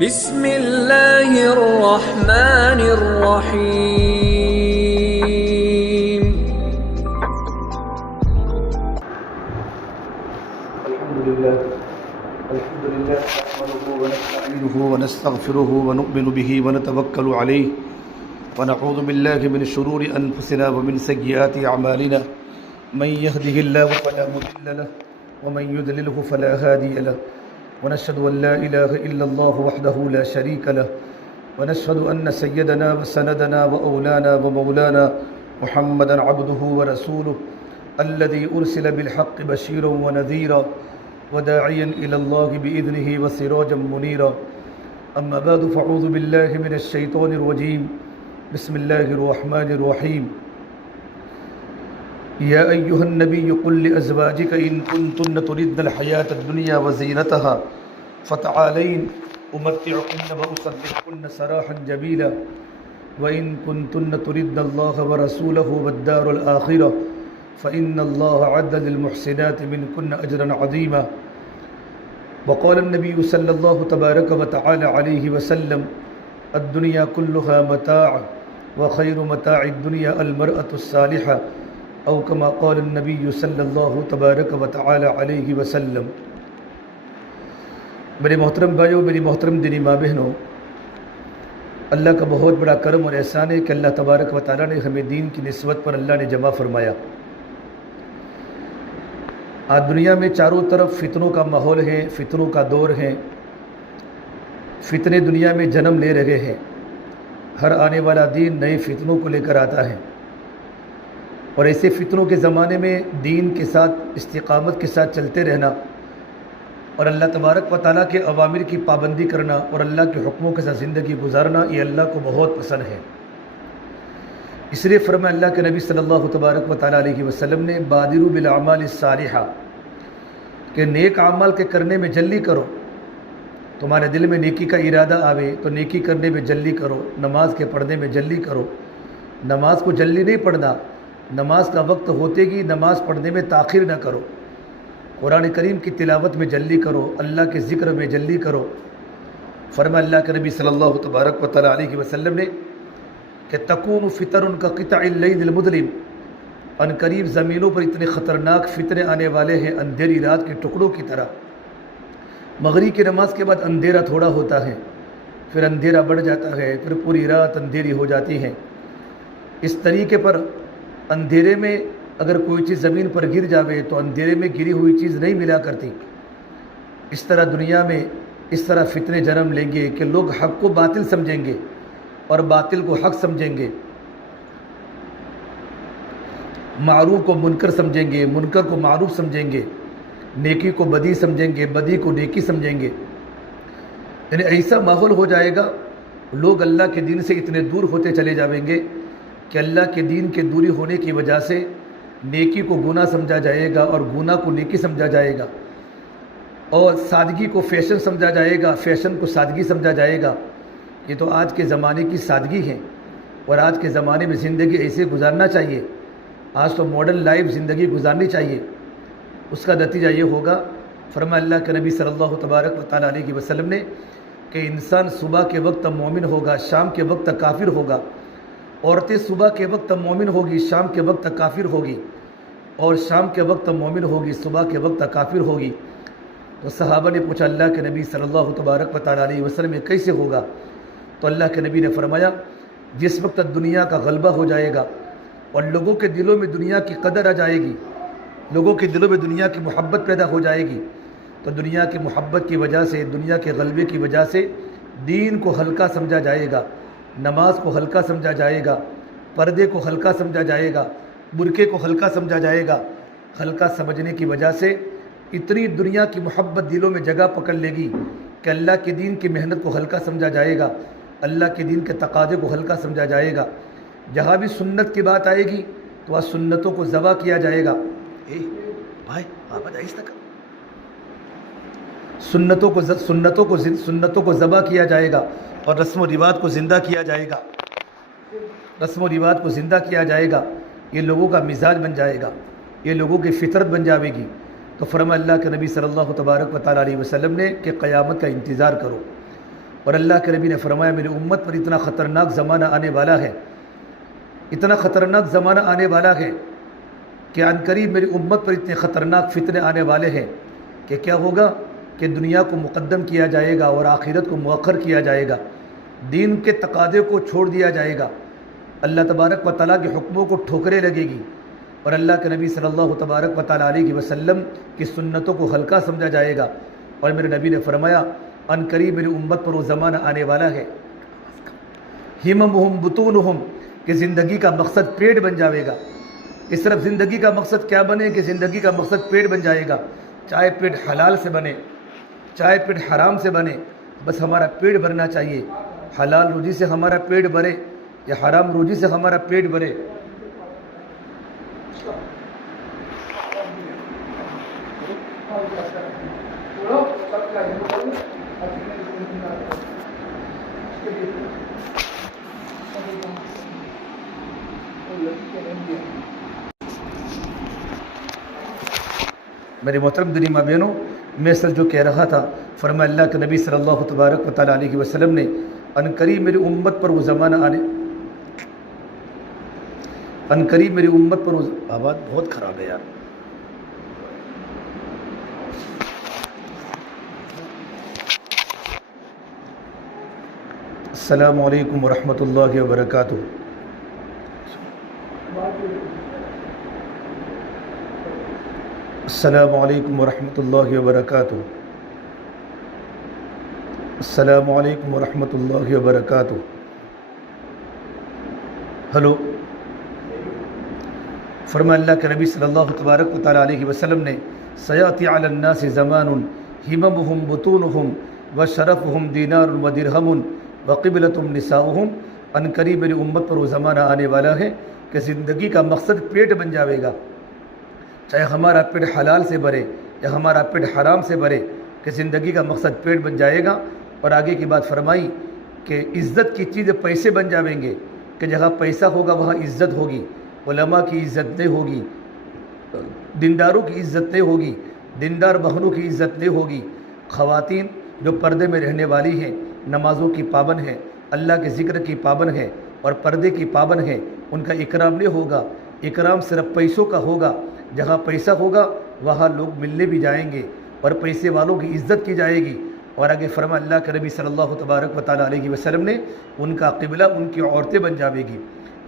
بسم اللہ الرحمن الرحیم۔ الحمد لله نحمده ونستعينه ونستغفره ونؤمن به ونتوكل عليه ونعوذ بالله من شرور أنفسنا ومن سيئات أعمالنا من يهده الله فلا مضل له ومن يضلله فلا هادي له ونشهد أن لا إله إلا الله وحده لا شريك له ونشهد أن سيدنا وسندنا وأولانا ومولانا محمدا عبده ورسوله الذي أرسل بالحق بشيرا ونذيرا وداعيا إلى الله بإذنه وسراجا منيرا. أما بعد فأعوذ بالله من الشيطان الرجيم. بسم الله الرحمن الرحيم. يا أيها النبي قل لأزواجك إن كنتن تردن الحياة الدنيا وزينتها فتعالين أمتعكن وأسرحكن سراحا جميلا وإن كنتن تردن الله ورسوله والدار الآخرة فإن الله عد للمحسنات منكن أجرا عظيما. وقال النبي صلى الله تبارك وتعالى عليه وسلم الدنيا كلها متاع وخير متاع الدنيا المرأة الصالحة او كما قال النبی صلی اللہ تبارک و تعالی علیہ وسلم. میرے محترم بھائیوں، میری محترم دینی ماں بہنوں، اللہ کا بہت بڑا کرم اور احسان ہے کہ اللہ تبارک و تعالی نے ہمیں دین کی نسبت پر اللہ نے جمع فرمایا. آج دنیا میں چاروں طرف فتنوں کا ماحول ہے، فتنوں کا دور ہے، فتنے دنیا میں جنم لے رہے ہیں. ہر آنے والا دین نئے فتنوں کو لے کر آتا ہے، اور ایسے فتنوں کے زمانے میں دین کے ساتھ استقامت کے ساتھ چلتے رہنا اور اللہ تبارک و تعالیٰ کے اوامر کی پابندی کرنا اور اللہ کے حکموں کے ساتھ زندگی گزارنا یہ اللہ کو بہت پسند ہے. اس لیے فرمایا اللہ کے نبی صلی اللہ تبارک و تعالیٰ علیہ وسلم نے بادروا بالاعمال الصالحہ کہ نیک اعمال کے کرنے میں جلدی کرو. تمہارے دل میں نیکی کا ارادہ آوے تو نیکی کرنے میں جلدی کرو، نماز کے پڑھنے میں جلدی کرو. نماز کو جلدی نہیں پڑھنا، نماز کا وقت ہوتے ہی نماز پڑھنے میں تاخیر نہ کرو. قرآن کریم کی تلاوت میں جلدی کرو، اللہ کے ذکر میں جلدی کرو. فرمایا اللہ کے نبی صلی اللہ تبارک و تعالیٰ علیہ وسلم نے کہ تکون فتن کا قطع اللیل المظلم، ان قریب زمینوں پر اتنے خطرناک فتنے آنے والے ہیں اندھیری رات کے ٹکڑوں کی طرح. مغرب کی نماز کے بعد اندھیرا تھوڑا ہوتا ہے، پھر اندھیرا بڑھ جاتا ہے، پھر پوری رات اندھیری ہو جاتی ہے. اس طریقے پر اندھیرے میں اگر کوئی چیز زمین پر گر جاوے تو اندھیرے میں گری ہوئی چیز نہیں ملا کرتی. اس طرح دنیا میں اس طرح فتنے جنم لیں گے کہ لوگ حق کو باطل سمجھیں گے اور باطل کو حق سمجھیں گے، معروف کو منکر سمجھیں گے، منکر کو معروف سمجھیں گے، نیکی کو بدی سمجھیں گے، بدی کو نیکی سمجھیں گے. یعنی ایسا ماحول ہو جائے گا، لوگ اللہ کے دین سے اتنے دور ہوتے چلے جائیں گے کہ اللہ کے دین کے دوری ہونے کی وجہ سے نیکی کو گناہ سمجھا جائے گا اور گناہ کو نیکی سمجھا جائے گا، اور سادگی کو فیشن سمجھا جائے گا، فیشن کو سادگی سمجھا جائے گا. یہ تو آج کے زمانے کی سادگی ہے، اور آج کے زمانے میں زندگی ایسے گزارنا چاہیے. آج تو ماڈرن لائف زندگی گزارنی چاہیے. اس کا نتیجہ یہ ہوگا، فرمایا اللہ کے نبی صلی اللہ تبارک و تعالیٰ علیہ وسلم نے کہ انسان صبح کے وقت مومن ہوگا، شام کے وقت کافر ہوگا. عورتیں صبح کے وقت مومن ہوگی، شام کے وقت کافر ہوگی، اور شام کے وقت مومن ہوگی، صبح کے وقت کافر ہوگی. تو صحابہ نے پوچھا اللہ کے نبی صلی اللہ تبارک و تعالیٰ علیہ وسلم یہ کیسے ہوگا؟ تو اللہ کے نبی نے فرمایا جس وقت دنیا کا غلبہ ہو جائے گا اور لوگوں کے دلوں میں دنیا کی قدر آ جائے گی، لوگوں کے دلوں میں دنیا کی محبت پیدا ہو جائے گی، تو دنیا کی محبت کی وجہ سے، دنیا کے غلبے کی وجہ سے دین کو ہلکا سمجھا جائے گا، نماز کو ہلکا سمجھا جائے گا، پردے کو ہلکا سمجھا جائے گا، برقعے کو ہلکا سمجھا جائے گا. ہلکا سمجھنے کی وجہ سے اتنی دنیا کی محبت دلوں میں جگہ پکڑ لے گی کہ اللہ کے دین کی محنت کو ہلکا سمجھا جائے گا، اللہ کے دین کے تقاضے کو ہلکا سمجھا جائے گا. جہاں بھی سنت کی بات آئے گی تو وہاں سنتوں کو ذبح کیا جائے گا. سنتوں کو ذبح کیا جائے گا اور رسم و رواج کو زندہ کیا جائے گا، رسم و رواج کو زندہ کیا جائے گا. یہ لوگوں کا مزاج بن جائے گا، یہ لوگوں کی فطرت بن جائے گی. تو فرمایا اللہ کے نبی صلی اللہ تبارک و تعالیٰ علیہ وسلم نے کہ قیامت کا انتظار کرو. اور اللہ کے نبی نے فرمایا میری امت پر اتنا خطرناک زمانہ آنے والا ہے، اتنا خطرناک زمانہ آنے والا ہے کہ عنقریب میری امت پر اتنے خطرناک فتنے آنے والے ہیں کہ کیا ہوگا کہ دنیا کو مقدم کیا جائے گا اور آخرت کو مؤخر کیا جائے گا، دین کے تقاضے کو چھوڑ دیا جائے گا، اللہ تبارک و تعالیٰ کے حکموں کو ٹھوکریں لگے گی اور اللہ کے نبی صلی اللہ تبارک و تعالیٰ علیہ وسلم کی سنتوں کو ہلکا سمجھا جائے گا۔ اور میرے نبی نے فرمایا عنقریب میری امت پر وہ زمانہ آنے والا ہے ہممہم بطونہم، کہ زندگی کا مقصد پیٹ بن جاوے گا۔ اس طرف زندگی کا مقصد کیا بنے کہ زندگی کا مقصد پیٹ بن جائے گا، چاہے پیٹ حلال سے بنے چاہے پیٹ حرام سے بنے، بس ہمارا پیٹ بھرنا چاہیے، حلال روزی سے ہمارا پیٹ بھرے یا حرام روزی سے ہمارا پیٹ بھرے۔ میری محترم دینی ماں بہنوں، میں سر جو کہہ رہا تھا، فرمایا اللہ کے نبی صلی اللہ تبارک و تعالیٰ علیہ وسلم نے عنقریب میری امت پر وہ زمانہ آنے، عنقریب میری امت پر وہ، آواز بہت خراب ہے یار۔ السلام علیکم ورحمۃ اللہ وبرکاتہ۔ السلام علیکم ورحمۃ اللہ وبرکاتہ۔ السلام علیکم ورحمۃ اللہ وبرکاتہ۔ ہلو، فرمایا اللہ کے نبی صلی اللہ تبارک و تعالیٰ علیہ وسلم نے سیاتی علی الناس زمان ہممہم بطونہم وشرفہم دینار ودرہم وقبلتہم نساؤہم، عنقریب میری امت پر وہ زمانہ آنے والا ہے کہ زندگی کا مقصد پیٹ بن جاوے گا، چاہے ہمارا پیٹ حلال سے بھرے یا ہمارا پیٹ حرام سے بھرے، کہ زندگی کا مقصد پیٹ بن جائے گا۔ اور آگے کی بات فرمائی کہ عزت کی چیزیں پیسے بن جاویں گے، کہ جہاں پیسہ ہوگا وہاں عزت ہوگی، علماء کی عزت نہیں ہوگی، دینداروں کی عزت نہیں ہوگی، دیندار بہنوں کی عزت نہیں ہوگی، خواتین جو پردے میں رہنے والی ہیں، نمازوں کی پابند ہیں، اللہ کے ذکر کی پابند ہیں اور پردے کی پابند ہیں، ان کا اکرام نہیں ہوگا۔ اکرام صرف پیسوں کا ہوگا، جہاں پیسہ ہوگا وہاں لوگ ملنے بھی جائیں گے اور پیسے والوں کی عزت کی جائے گی۔ اور آگے فرمایا اللہ کے نبی صلی اللہ تبارک و تعالیٰ علیہ وسلم نے ان کا قبلہ ان کی عورتیں بن جاوے گی۔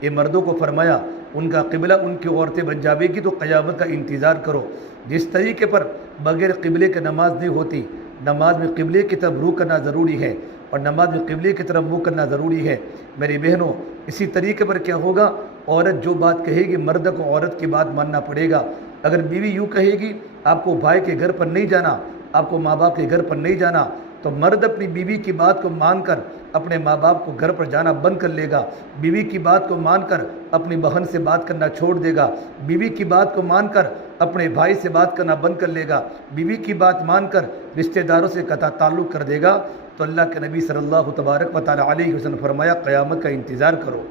یہ مردوں کو فرمایا ان کا قبلہ ان کی عورتیں بن جاوے گی، تو قیامت کا انتظار کرو۔ جس طریقے پر بغیر قبلے کے نماز نہیں ہوتی، نماز میں قبلے کی طرف روح کرنا ضروری ہے اور نماز میں قبلے کی طرف منہ کرنا ضروری ہے۔ میری بہنوں، اسی طریقے پر کیا ہوگا، عورت جو بات کہے گی مرد کو عورت کی بات ماننا پڑے گا۔ اگر بیوی یوں کہے گی آپ کو بھائی کے گھر پر نہیں جانا، آپ کو ماں باپ کے گھر پر نہیں جانا، تو مرد اپنی بیوی کی بات کو مان کر اپنے ماں باپ کو گھر پر جانا بند کر لے گا، بیوی کی بات کو مان کر اپنی بہن سے بات کرنا چھوڑ دے گا، بیوی کی بات کو مان کر اپنے بھائی سے بات کرنا بند کر لے گا، بیوی کی بات مان کر رشتہ داروں سے قطع تعلق کر دے گا۔ تو اللہ کے نبی صلی اللہ تبارک و تعالیٰ علیہ وسلم فرمایا قیامت کا انتظار کرو۔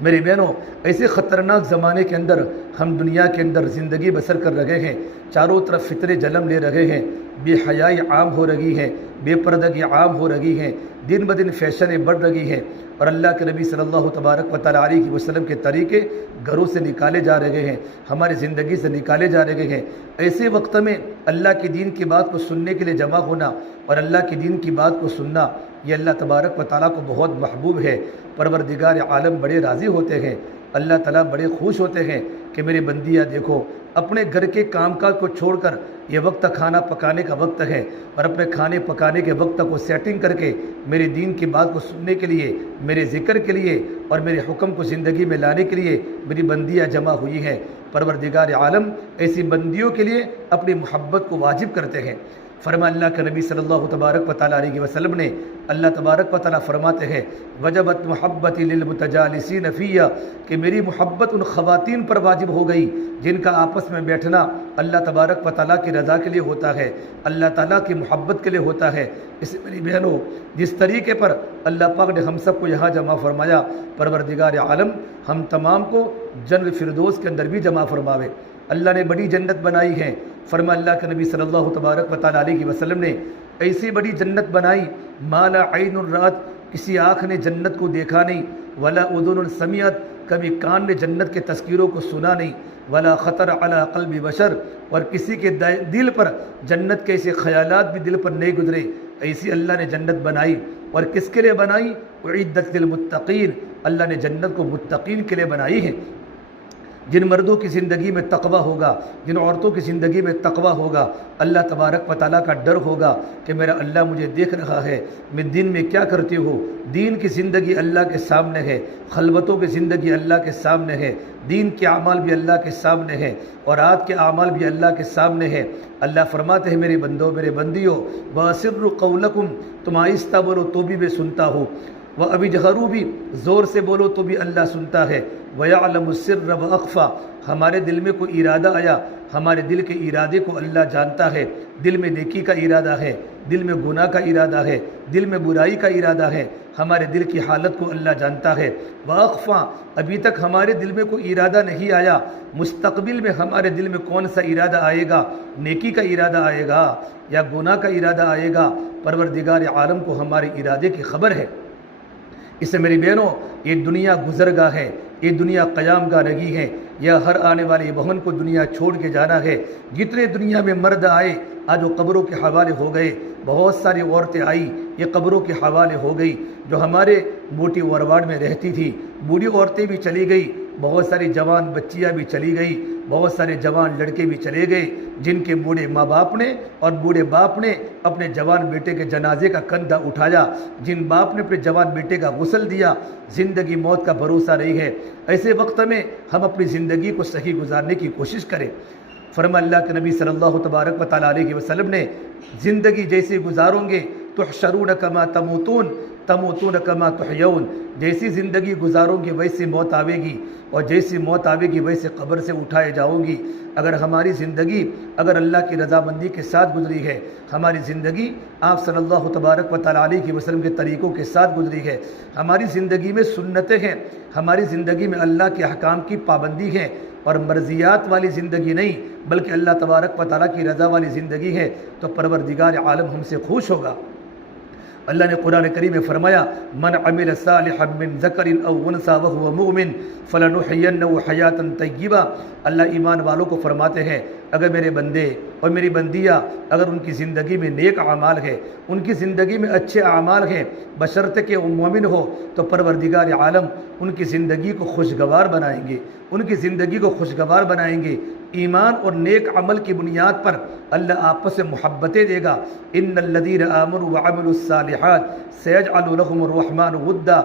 میری بہنوں، ایسے خطرناک زمانے کے اندر ہم دنیا کے اندر زندگی بسر کر رہے ہیں، چاروں طرف فتنے جنم لے رہے ہیں، بے حیائی عام ہو رہی ہے، بے پردگی عام ہو رہی ہے، دن بدن فیشنیں بڑھ رہی ہیں، اور اللہ کے نبی صلی اللہ تبارک و تعالیٰ علیہ وسلم کے طریقے گھروں سے نکالے جا رہے ہیں، ہماری زندگی سے نکالے جا رہے ہیں۔ ایسے وقت میں اللہ کے دین کی بات کو سننے کے لیے جمع ہونا اور اللہ کے دین کی بات کو سننا، یہ اللہ تبارک و تعالیٰ کو بہت محبوب ہے۔ پروردگار عالم بڑے راضی ہوتے ہیں، اللہ تعالیٰ بڑے خوش ہوتے ہیں کہ میرے بندیاں دیکھو اپنے گھر کے کام کاج کو چھوڑ کر، یہ وقت کھانا پکانے کا وقت ہے، اور اپنے کھانے پکانے کے وقت کو سیٹنگ کر کے میرے دین کی بات کو سننے کے لیے، میرے ذکر کے لیے اور میرے حکم کو زندگی میں لانے کے لیے میری بندیاں جمع ہوئی ہیں۔ پروردگار عالم ایسی بندیوں کے لیے اپنی محبت کو واجب کرتے ہیں۔ فرمایا اللہ کے نبی صلی اللہ تبارک و تعالیٰ علیہ وسلم نے، اللہ تبارک و تعالیٰ فرماتے ہیں وجبت محبتی للمتجالسین فیہ، کہ میری محبت ان خواتین پر واجب ہو گئی جن کا آپس میں بیٹھنا اللہ تبارک و تعالیٰ کی رضا کے لیے ہوتا ہے، اللہ تعالیٰ کی محبت کے لیے ہوتا ہے۔ اس میری بہنوں، جس طریقے پر اللہ پاک نے ہم سب کو یہاں جمع فرمایا، پروردگار عالم ہم تمام کو جنت فردوس کے اندر بھی جمع فرماوے۔ اللہ نے بڑی جنت بنائی ہے۔ فرمایا اللہ کے نبی صلی اللہ تبارک و تعالیٰ علیہ وسلم نے ایسی بڑی جنت بنائی، مالا عین رات، کسی آنکھ نے جنت کو دیکھا نہیں، ولا اذن سمعت، کبھی کان نے جنت کے تذکیروں کو سنا نہیں، ولا خطر علی قلب بشر، اور کسی کے دل پر جنت کے ایسے خیالات بھی دل پر نہیں گزرے، ایسی اللہ نے جنت بنائی۔ اور کس کے لیے بنائی؟ اعدت للمتقین، اللہ نے جنت کو متقین کے لیے بنائی ہے۔ جن مردوں کی زندگی میں تقویٰ ہوگا، جن عورتوں کی زندگی میں تقویٰ ہوگا، اللہ تبارک و تعالیٰ کا ڈر ہوگا کہ میرا اللہ مجھے دیکھ رہا ہے، میں دین میں کیا کرتی ہوں، دین کی زندگی اللہ کے سامنے ہے، خلوتوں کی زندگی اللہ کے سامنے ہے، دین کے اعمال بھی اللہ کے سامنے ہے، اور رات کے اعمال بھی اللہ کے سامنے ہے۔ اللہ فرماتے ہیں میرے بندوں، میرے بندیوں، وَأَسِرُّوا قَوْلَكُمْ، تم آہستہ بولو تو بھی میں سنتا ہوں، وَأَبِجْهَرُوا بھی زور سے بولو تو بھی اللہ سنتا ہے، وَيَعْلَمُ السِّرَّ وَأَخْفَى، ہمارے دل میں کوئی ارادہ آیا، ہمارے دل کے ارادے کو اللہ جانتا ہے، دل میں نیکی کا ارادہ ہے، دل میں گناہ کا ارادہ ہے، دل میں برائی کا ارادہ ہے، ہمارے دل کی حالت کو اللہ جانتا ہے۔ وَأَخْفَى، ابھی تک ہمارے دل میں کوئی ارادہ نہیں آیا، مستقبل میں ہمارے دل میں کون سا ارادہ آئے گا، نیکی کا ارادہ آئے گا یا گناہ کا ارادہ آئے گا، پروردگار عالم کو ہمارے ارادے کی خبر ہے۔ اس سے میری بہنوں، یہ دنیا گزرگاہ ہے، یہ دنیا قیام گاہ نہیں ہے، یا ہر آنے والی بہن کو دنیا چھوڑ کے جانا ہے۔ جتنے دنیا میں مرد آئے آج وہ قبروں کے حوالے ہو گئے، بہت ساری عورتیں آئی یہ قبروں کے حوالے ہو گئی، جو ہمارے موٹی وارواڑ میں رہتی تھی، بوڑھی عورتیں بھی چلی گئی، بہت ساری جوان بچیاں بھی چلی گئی، بہت سارے جوان لڑکے بھی چلے گئے، جن کے بوڑھے ماں باپ نے اور بوڑھے باپ نے اپنے جوان بیٹے کے جنازے کا کندھا اٹھایا، جن باپ نے اپنے جوان بیٹے کا غسل دیا۔ زندگی موت کا بھروسہ نہیں ہے، ایسے وقت میں ہم اپنی زندگی کو صحیح گزارنے کی کوشش کریں۔ فرما اللہ کے نبی صلی اللہ تبارک و تعالیٰ علیہ وسلم نے، زندگی جیسی گزاروں گے تحشرون کما تموتون تموتون کما تحیون، جیسی زندگی گزارو گی ویسی موت آوے گی، اور جیسی موت آوے گی ویسے قبر سے اٹھائے جاؤ گی۔ اگر ہماری زندگی اگر اللہ کی رضامندی کے ساتھ گزری ہے، ہماری زندگی آپ صلی اللہ تبارک و تعالیٰ علیہ وسلم کے طریقوں کے ساتھ گزری ہے، ہماری زندگی میں سنتیں ہیں، ہماری زندگی میں اللہ کے احکام کی پابندی ہے، اور مرضیات والی زندگی نہیں بلکہ اللہ تبارک و تعالیٰ کی رضا والی زندگی ہے، تو پروردگار عالم ہم سے خوش ہوگا۔ اللہ نے قرآن کریم میں فرمایا، من عمل صالحا من ذکر او انثى وهو مؤمن فلنحيينه حیاتا طیبہ۔ اللہ ایمان والوں کو فرماتے ہیں، اگر میرے بندے اور میری بندیاں اگر ان کی زندگی میں نیک اعمال ہے، ان کی زندگی میں اچھے اعمال ہیں، بشرط کہ وہ مومن ہو، تو پروردگار عالم ان کی زندگی کو خوشگوار بنائیں گے، ان کی زندگی کو خوشگوار بنائیں گے۔ ایمان اور نیک عمل کی بنیاد پر اللہ آپس سے محبتیں دے گا۔ ان الذین آمنوا وعملوا الصالحات سیجعل لهم الرحمن ودا،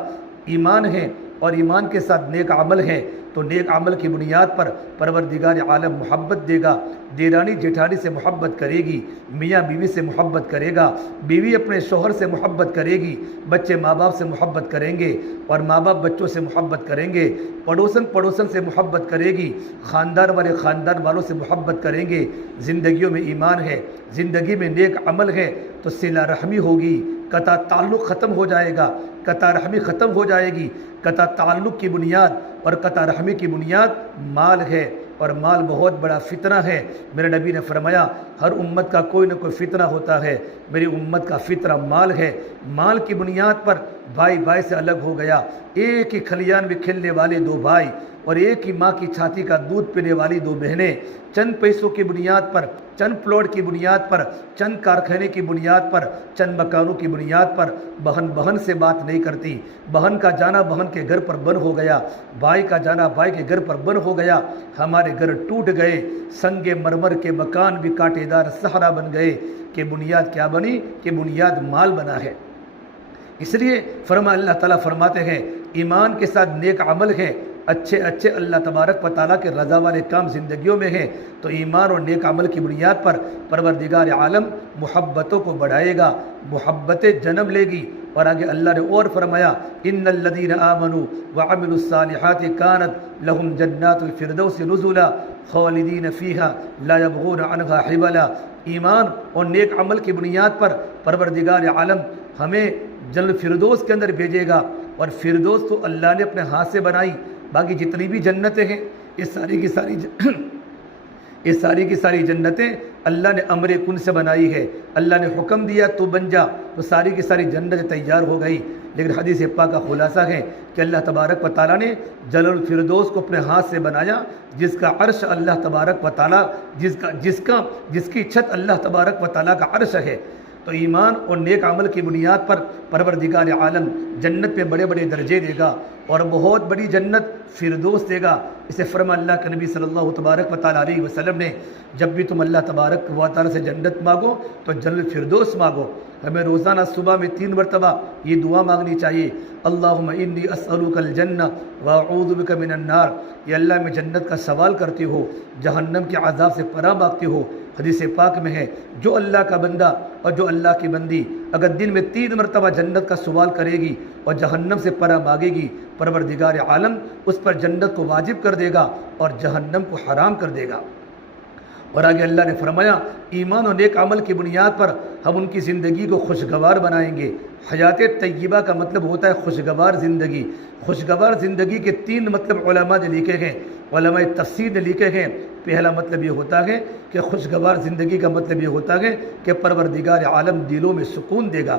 ایمان ہے اور ایمان کے ساتھ نیک عمل ہے، تو نیک عمل کی بنیاد پر پروردگار عالم محبت دے گا، دیرانی جیٹھانی سے محبت کرے گی، میاں بیوی سے محبت کرے گا، بیوی اپنے شوہر سے محبت کرے گی، بچے ماں باپ سے محبت کریں گے اور ماں باپ بچوں سے محبت کریں گے، پڑوسن سے محبت کرے گی، خاندان والے خاندان والوں سے محبت کریں گے۔ زندگیوں میں ایمان ہے، زندگی میں نیک عمل ہے، تو صلہ رحمی ہوگی، قطع تعلق ختم ہو جائے گا، قطع رحمی ختم ہو جائے گی۔ قطع تعلق کی بنیاد اور قطع رحمی کی بنیاد مال ہے، اور مال بہت بڑا فتنہ ہے۔ میرے نبی نے فرمایا، ہر امت کا کوئی نہ کوئی فتنہ ہوتا ہے، میری امت کا فتنہ مال ہے۔ مال کی بنیاد پر بھائی بھائی سے الگ ہو گیا، ایک ہی کھلیان میں کھیلنے والے دو بھائی اور ایک ہی ماں کی چھاتی کا دودھ پینے والی دو بہنیں، چند پیسوں کی بنیاد پر، چند پلاٹ کی بنیاد پر، چند کارخانے کی بنیاد پر، چند مکانوں کی بنیاد پر بہن بہن سے بات نہیں کرتی، بہن کا جانا بہن کے گھر پر بند ہو گیا، بھائی کا جانا بھائی کے گھر پر بند ہو گیا، ہمارے گھر ٹوٹ گئے، سنگ مرمر کے مکان بھی کانٹے دار صحرا بن گئے۔ کہ بنیاد کیا بنی؟ کہ بنیاد مال بنا ہے۔ اس لیے اللہ تعالیٰ فرماتے ہیں، ایمان کے ساتھ نیک عمل ہے، اچھے اللہ تبارک و تعالیٰ کے رضا والے کام زندگیوں میں ہیں، تو ایمان اور نیک عمل کی بنیاد پر پروردگار عالم محبتوں کو بڑھائے گا، محبتیں جنم لے گی۔ اور آگے اللہ نے اور فرمایا، ان الذین آمنوا وعملوا الصالحات کانت لهم جنات الفردوس نزلا خالدین فیہا لا یبغون عنہا حولا۔ ایمان اور نیک عمل کی بنیاد پر پروردگار عالم ہمیں جنت فردوس کے اندر بھیجے گا، اور فردوس تو اللہ نے اپنے ہاتھ سے بنائی، باقی جتنی بھی جنتیں ہیں یہ ساری کی ساری جنتیں اللہ نے امر کن سے بنائی ہے، اللہ نے حکم دیا تو بن جا، تو ساری کی ساری جنت تیار ہو گئی۔ لیکن حدیث پاک کا خلاصہ ہے کہ اللہ تبارک و تعالیٰ نے جنت الفردوس کو اپنے ہاتھ سے بنایا، جس کا عرش اللہ تبارک و تعالیٰ جس کی چھت اللہ تبارک و تعالیٰ کا عرش ہے۔ تو ایمان اور نیک عمل کی بنیاد پر پروردگار عالم جنت میں بڑے بڑے درجے دے گا، اور بہت بڑی جنت فردوس دے گا۔ اسے فرما اللہ کے نبی صلی اللہ تبارک و تعالیٰ علیہ وسلم نے، جب بھی تم اللہ تبارک و تعالیٰ سے جنت مانگو تو جنت فردوس مانگو۔ ہمیں روزانہ صبح میں 3 مرتبہ یہ دعا مانگنی چاہیے، اللہم انی اسألک الجنہ واعوذ بک من النار۔ یہ اللہ میں جنت کا سوال کرتی ہو، جہنم کے عذاب سے پناہ مانگتی ہو۔ حدیث پاک میں ہے، جو اللہ کا بندہ اور جو اللہ کی بندی اگر دن میں 3 مرتبہ جنت کا سوال کرے گی اور جہنم سے پناہ مانگے گی، پروردگار عالم اس پر جنت کو واجب کر دے گا اور جہنم کو حرام کر دے گا۔ اور آگے اللہ نے فرمایا، ایمان اور نیک عمل کی بنیاد پر ہم ان کی زندگی کو خوشگوار بنائیں گے۔ حیات طیبہ کا مطلب ہوتا ہے خوشگوار زندگی۔ خوشگوار زندگی کے 3 مطلب علماء نے لکھے ہیں، علماء تفسیر نے لکھے ہیں۔ پہلا مطلب یہ ہوتا ہے کہ خوشگوار زندگی کا مطلب یہ ہوتا ہے کہ پروردگار عالم دلوں میں سکون دے گا،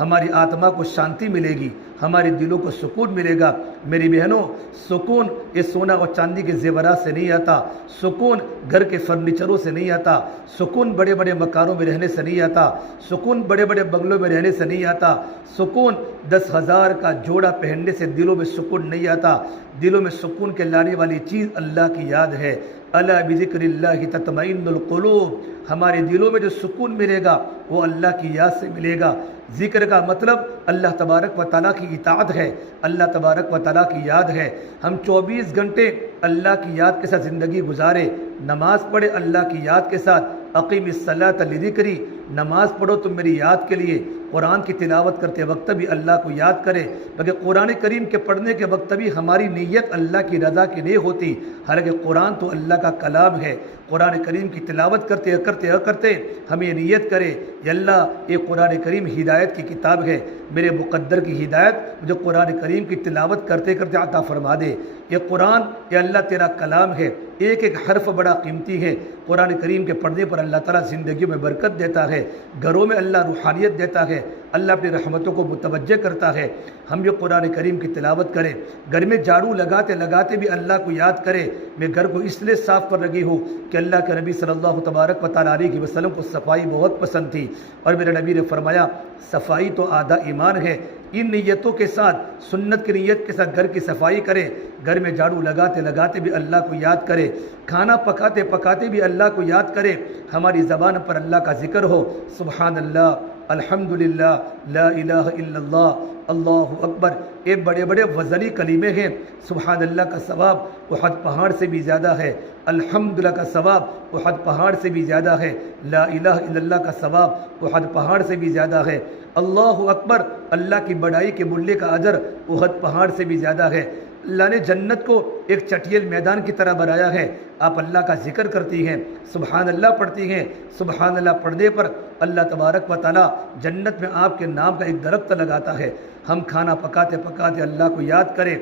ہماری آتما کو شانتی ملے گی، ہمارے دلوں کو سکون ملے گا۔ میری بہنوں، سکون یہ سونا اور چاندی کے زیورات سے نہیں آتا، سکون گھر کے فرنیچروں سے نہیں آتا، سکون بڑے بڑے مکانوں میں رہنے سے نہیں آتا، سکون بڑے بڑے بنگلوں میں رہنے سے نہیں آتا، سکون 10,000 کا جوڑا پہننے سے دلوں میں سکون نہیں آتا۔ دلوں میں سکون کے لانے والی چیز اللہ کی یاد ہے۔ الا بذکر اللہ تطمئن القلوب، ہمارے دلوں میں جو سکون ملے گا وہ اللہ کی یاد سے ملے گا۔ ذکر کا مطلب اللہ تبارک و تعالیٰ کی اطاعت ہے، اللہ تبارک و تعالیٰ کی یاد ہے۔ ہم 24 گھنٹے اللہ کی یاد کے ساتھ زندگی گزارے، نماز پڑھے اللہ کی یاد کے ساتھ، اقیم الصلاۃ لذکری، نماز پڑھو تم میری یاد کے لیے۔ قرآن کی تلاوت کرتے وقت بھی اللہ کو یاد کرے، بلکہ قرآن کریم کے پڑھنے کے وقت بھی ہماری نیت اللہ کی رضا کی نہیں ہوتی، حالانکہ قرآن تو اللہ کا کلام ہے۔ قرآن کریم کی تلاوت کرتے کرتے ہم یہ نیت کرے، یا اللہ یہ قرآن کریم ہدایت کی کتاب ہے، میرے مقدر کی ہدایت مجھے قرآن کریم کی تلاوت کرتے کرتے عطا فرما دے۔ یہ قرآن یہ اللہ تیرا کلام ہے، ایک ایک حرف بڑا قیمتی ہے۔ قرآن کریم کے پڑھنے پر اللہ تعالیٰ زندگیوں میں برکت دیتا ہے، گھروں میں اللہ روحانیت دیتا ہے، اللہ اپنی رحمتوں کو متوجہ کرتا ہے۔ ہم یہ قرآن کریم کی تلاوت کریں، گھر میں جھاڑو لگاتے بھی اللہ کو یاد کرے۔ میں گھر کو اس لیے صاف کر رہی ہوں کہ اللہ کے نبی صلی اللہ تبارک و تعالیٰ علیہ وسلم کو صفائی بہت پسند تھی، اور میرے نبی نے فرمایا صفائی تو آدھا ایمان ہے۔ ان نیتوں کے ساتھ، سنت کی نیت کے ساتھ گھر کی صفائی کرے، گھر میں جھاڑو لگاتے بھی اللہ کو یاد کرے، کھانا پکاتے بھی اللہ کو یاد کرے، ہماری زبان پر اللہ کا ذکر ہو، سبحان اللہ، الحمدللہ، لا الہ الا اللہ، اللہ اکبر۔ یہ بڑے بڑے وزنی کلمے ہیں۔ سبحان اللہ کا ثواب احد پہاڑ سے بھی زیادہ ہے، الحمدللہ کا ثواب احد پہاڑ سے بھی زیادہ ہے، لا الہ الا اللہ کا ثواب احد پہاڑ سے بھی زیادہ ہے، اللہ اکبر، اللہ کی بڑائی کے بلے کا اجر احد پہاڑ سے بھی زیادہ ہے۔ اللہ نے جنت کو ایک چٹیل میدان کی طرح بنایا ہے۔ آپ اللہ کا ذکر کرتی ہیں، سبحان اللہ پڑھتی ہیں، سبحان اللہ پڑھنے پر اللہ تبارک و تعالیٰ جنت میں آپ کے نام کا ایک درخت لگاتا ہے۔ ہم کھانا پکاتے اللہ کو یاد کریں،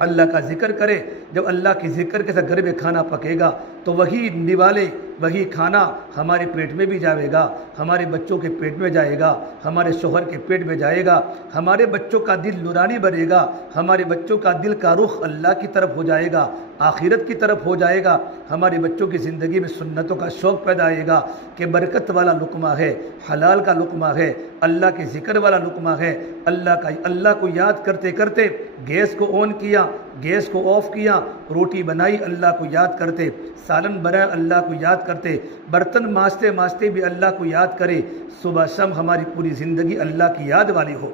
اللہ کا ذکر کرے۔ جب اللہ کی ذکر کے ساتھ گھر میں کھانا پکے گا تو وہی نوالے، وہی کھانا ہمارے پیٹ میں بھی جائے گا، ہمارے بچوں کے پیٹ میں جائے گا، ہمارے شوہر کے پیٹ میں جائے گا، ہمارے بچوں کا دل نورانی بنے گا، ہمارے بچوں کا دل کا رخ اللہ کی طرف ہو جائے گا، آخرت کی طرف ہو جائے گا، ہمارے بچوں کی زندگی میں سنتوں کا شوق پیدا آئے گا کہ برکت والا لقمہ ہے، حلال کا لقمہ ہے، اللہ کے ذکر والا لقمہ ہے۔ اللہ کو یاد کرتے کرتے گیس کو آن کیا، گیس کو آف کیا، روٹی بنائی اللہ کو یاد کرتے، سالن بنایا اللہ کو یاد کرتے، برتن مانجتے بھی اللہ کو یاد کرے۔ صبح شام ہماری پوری زندگی اللہ کی یاد والی ہو۔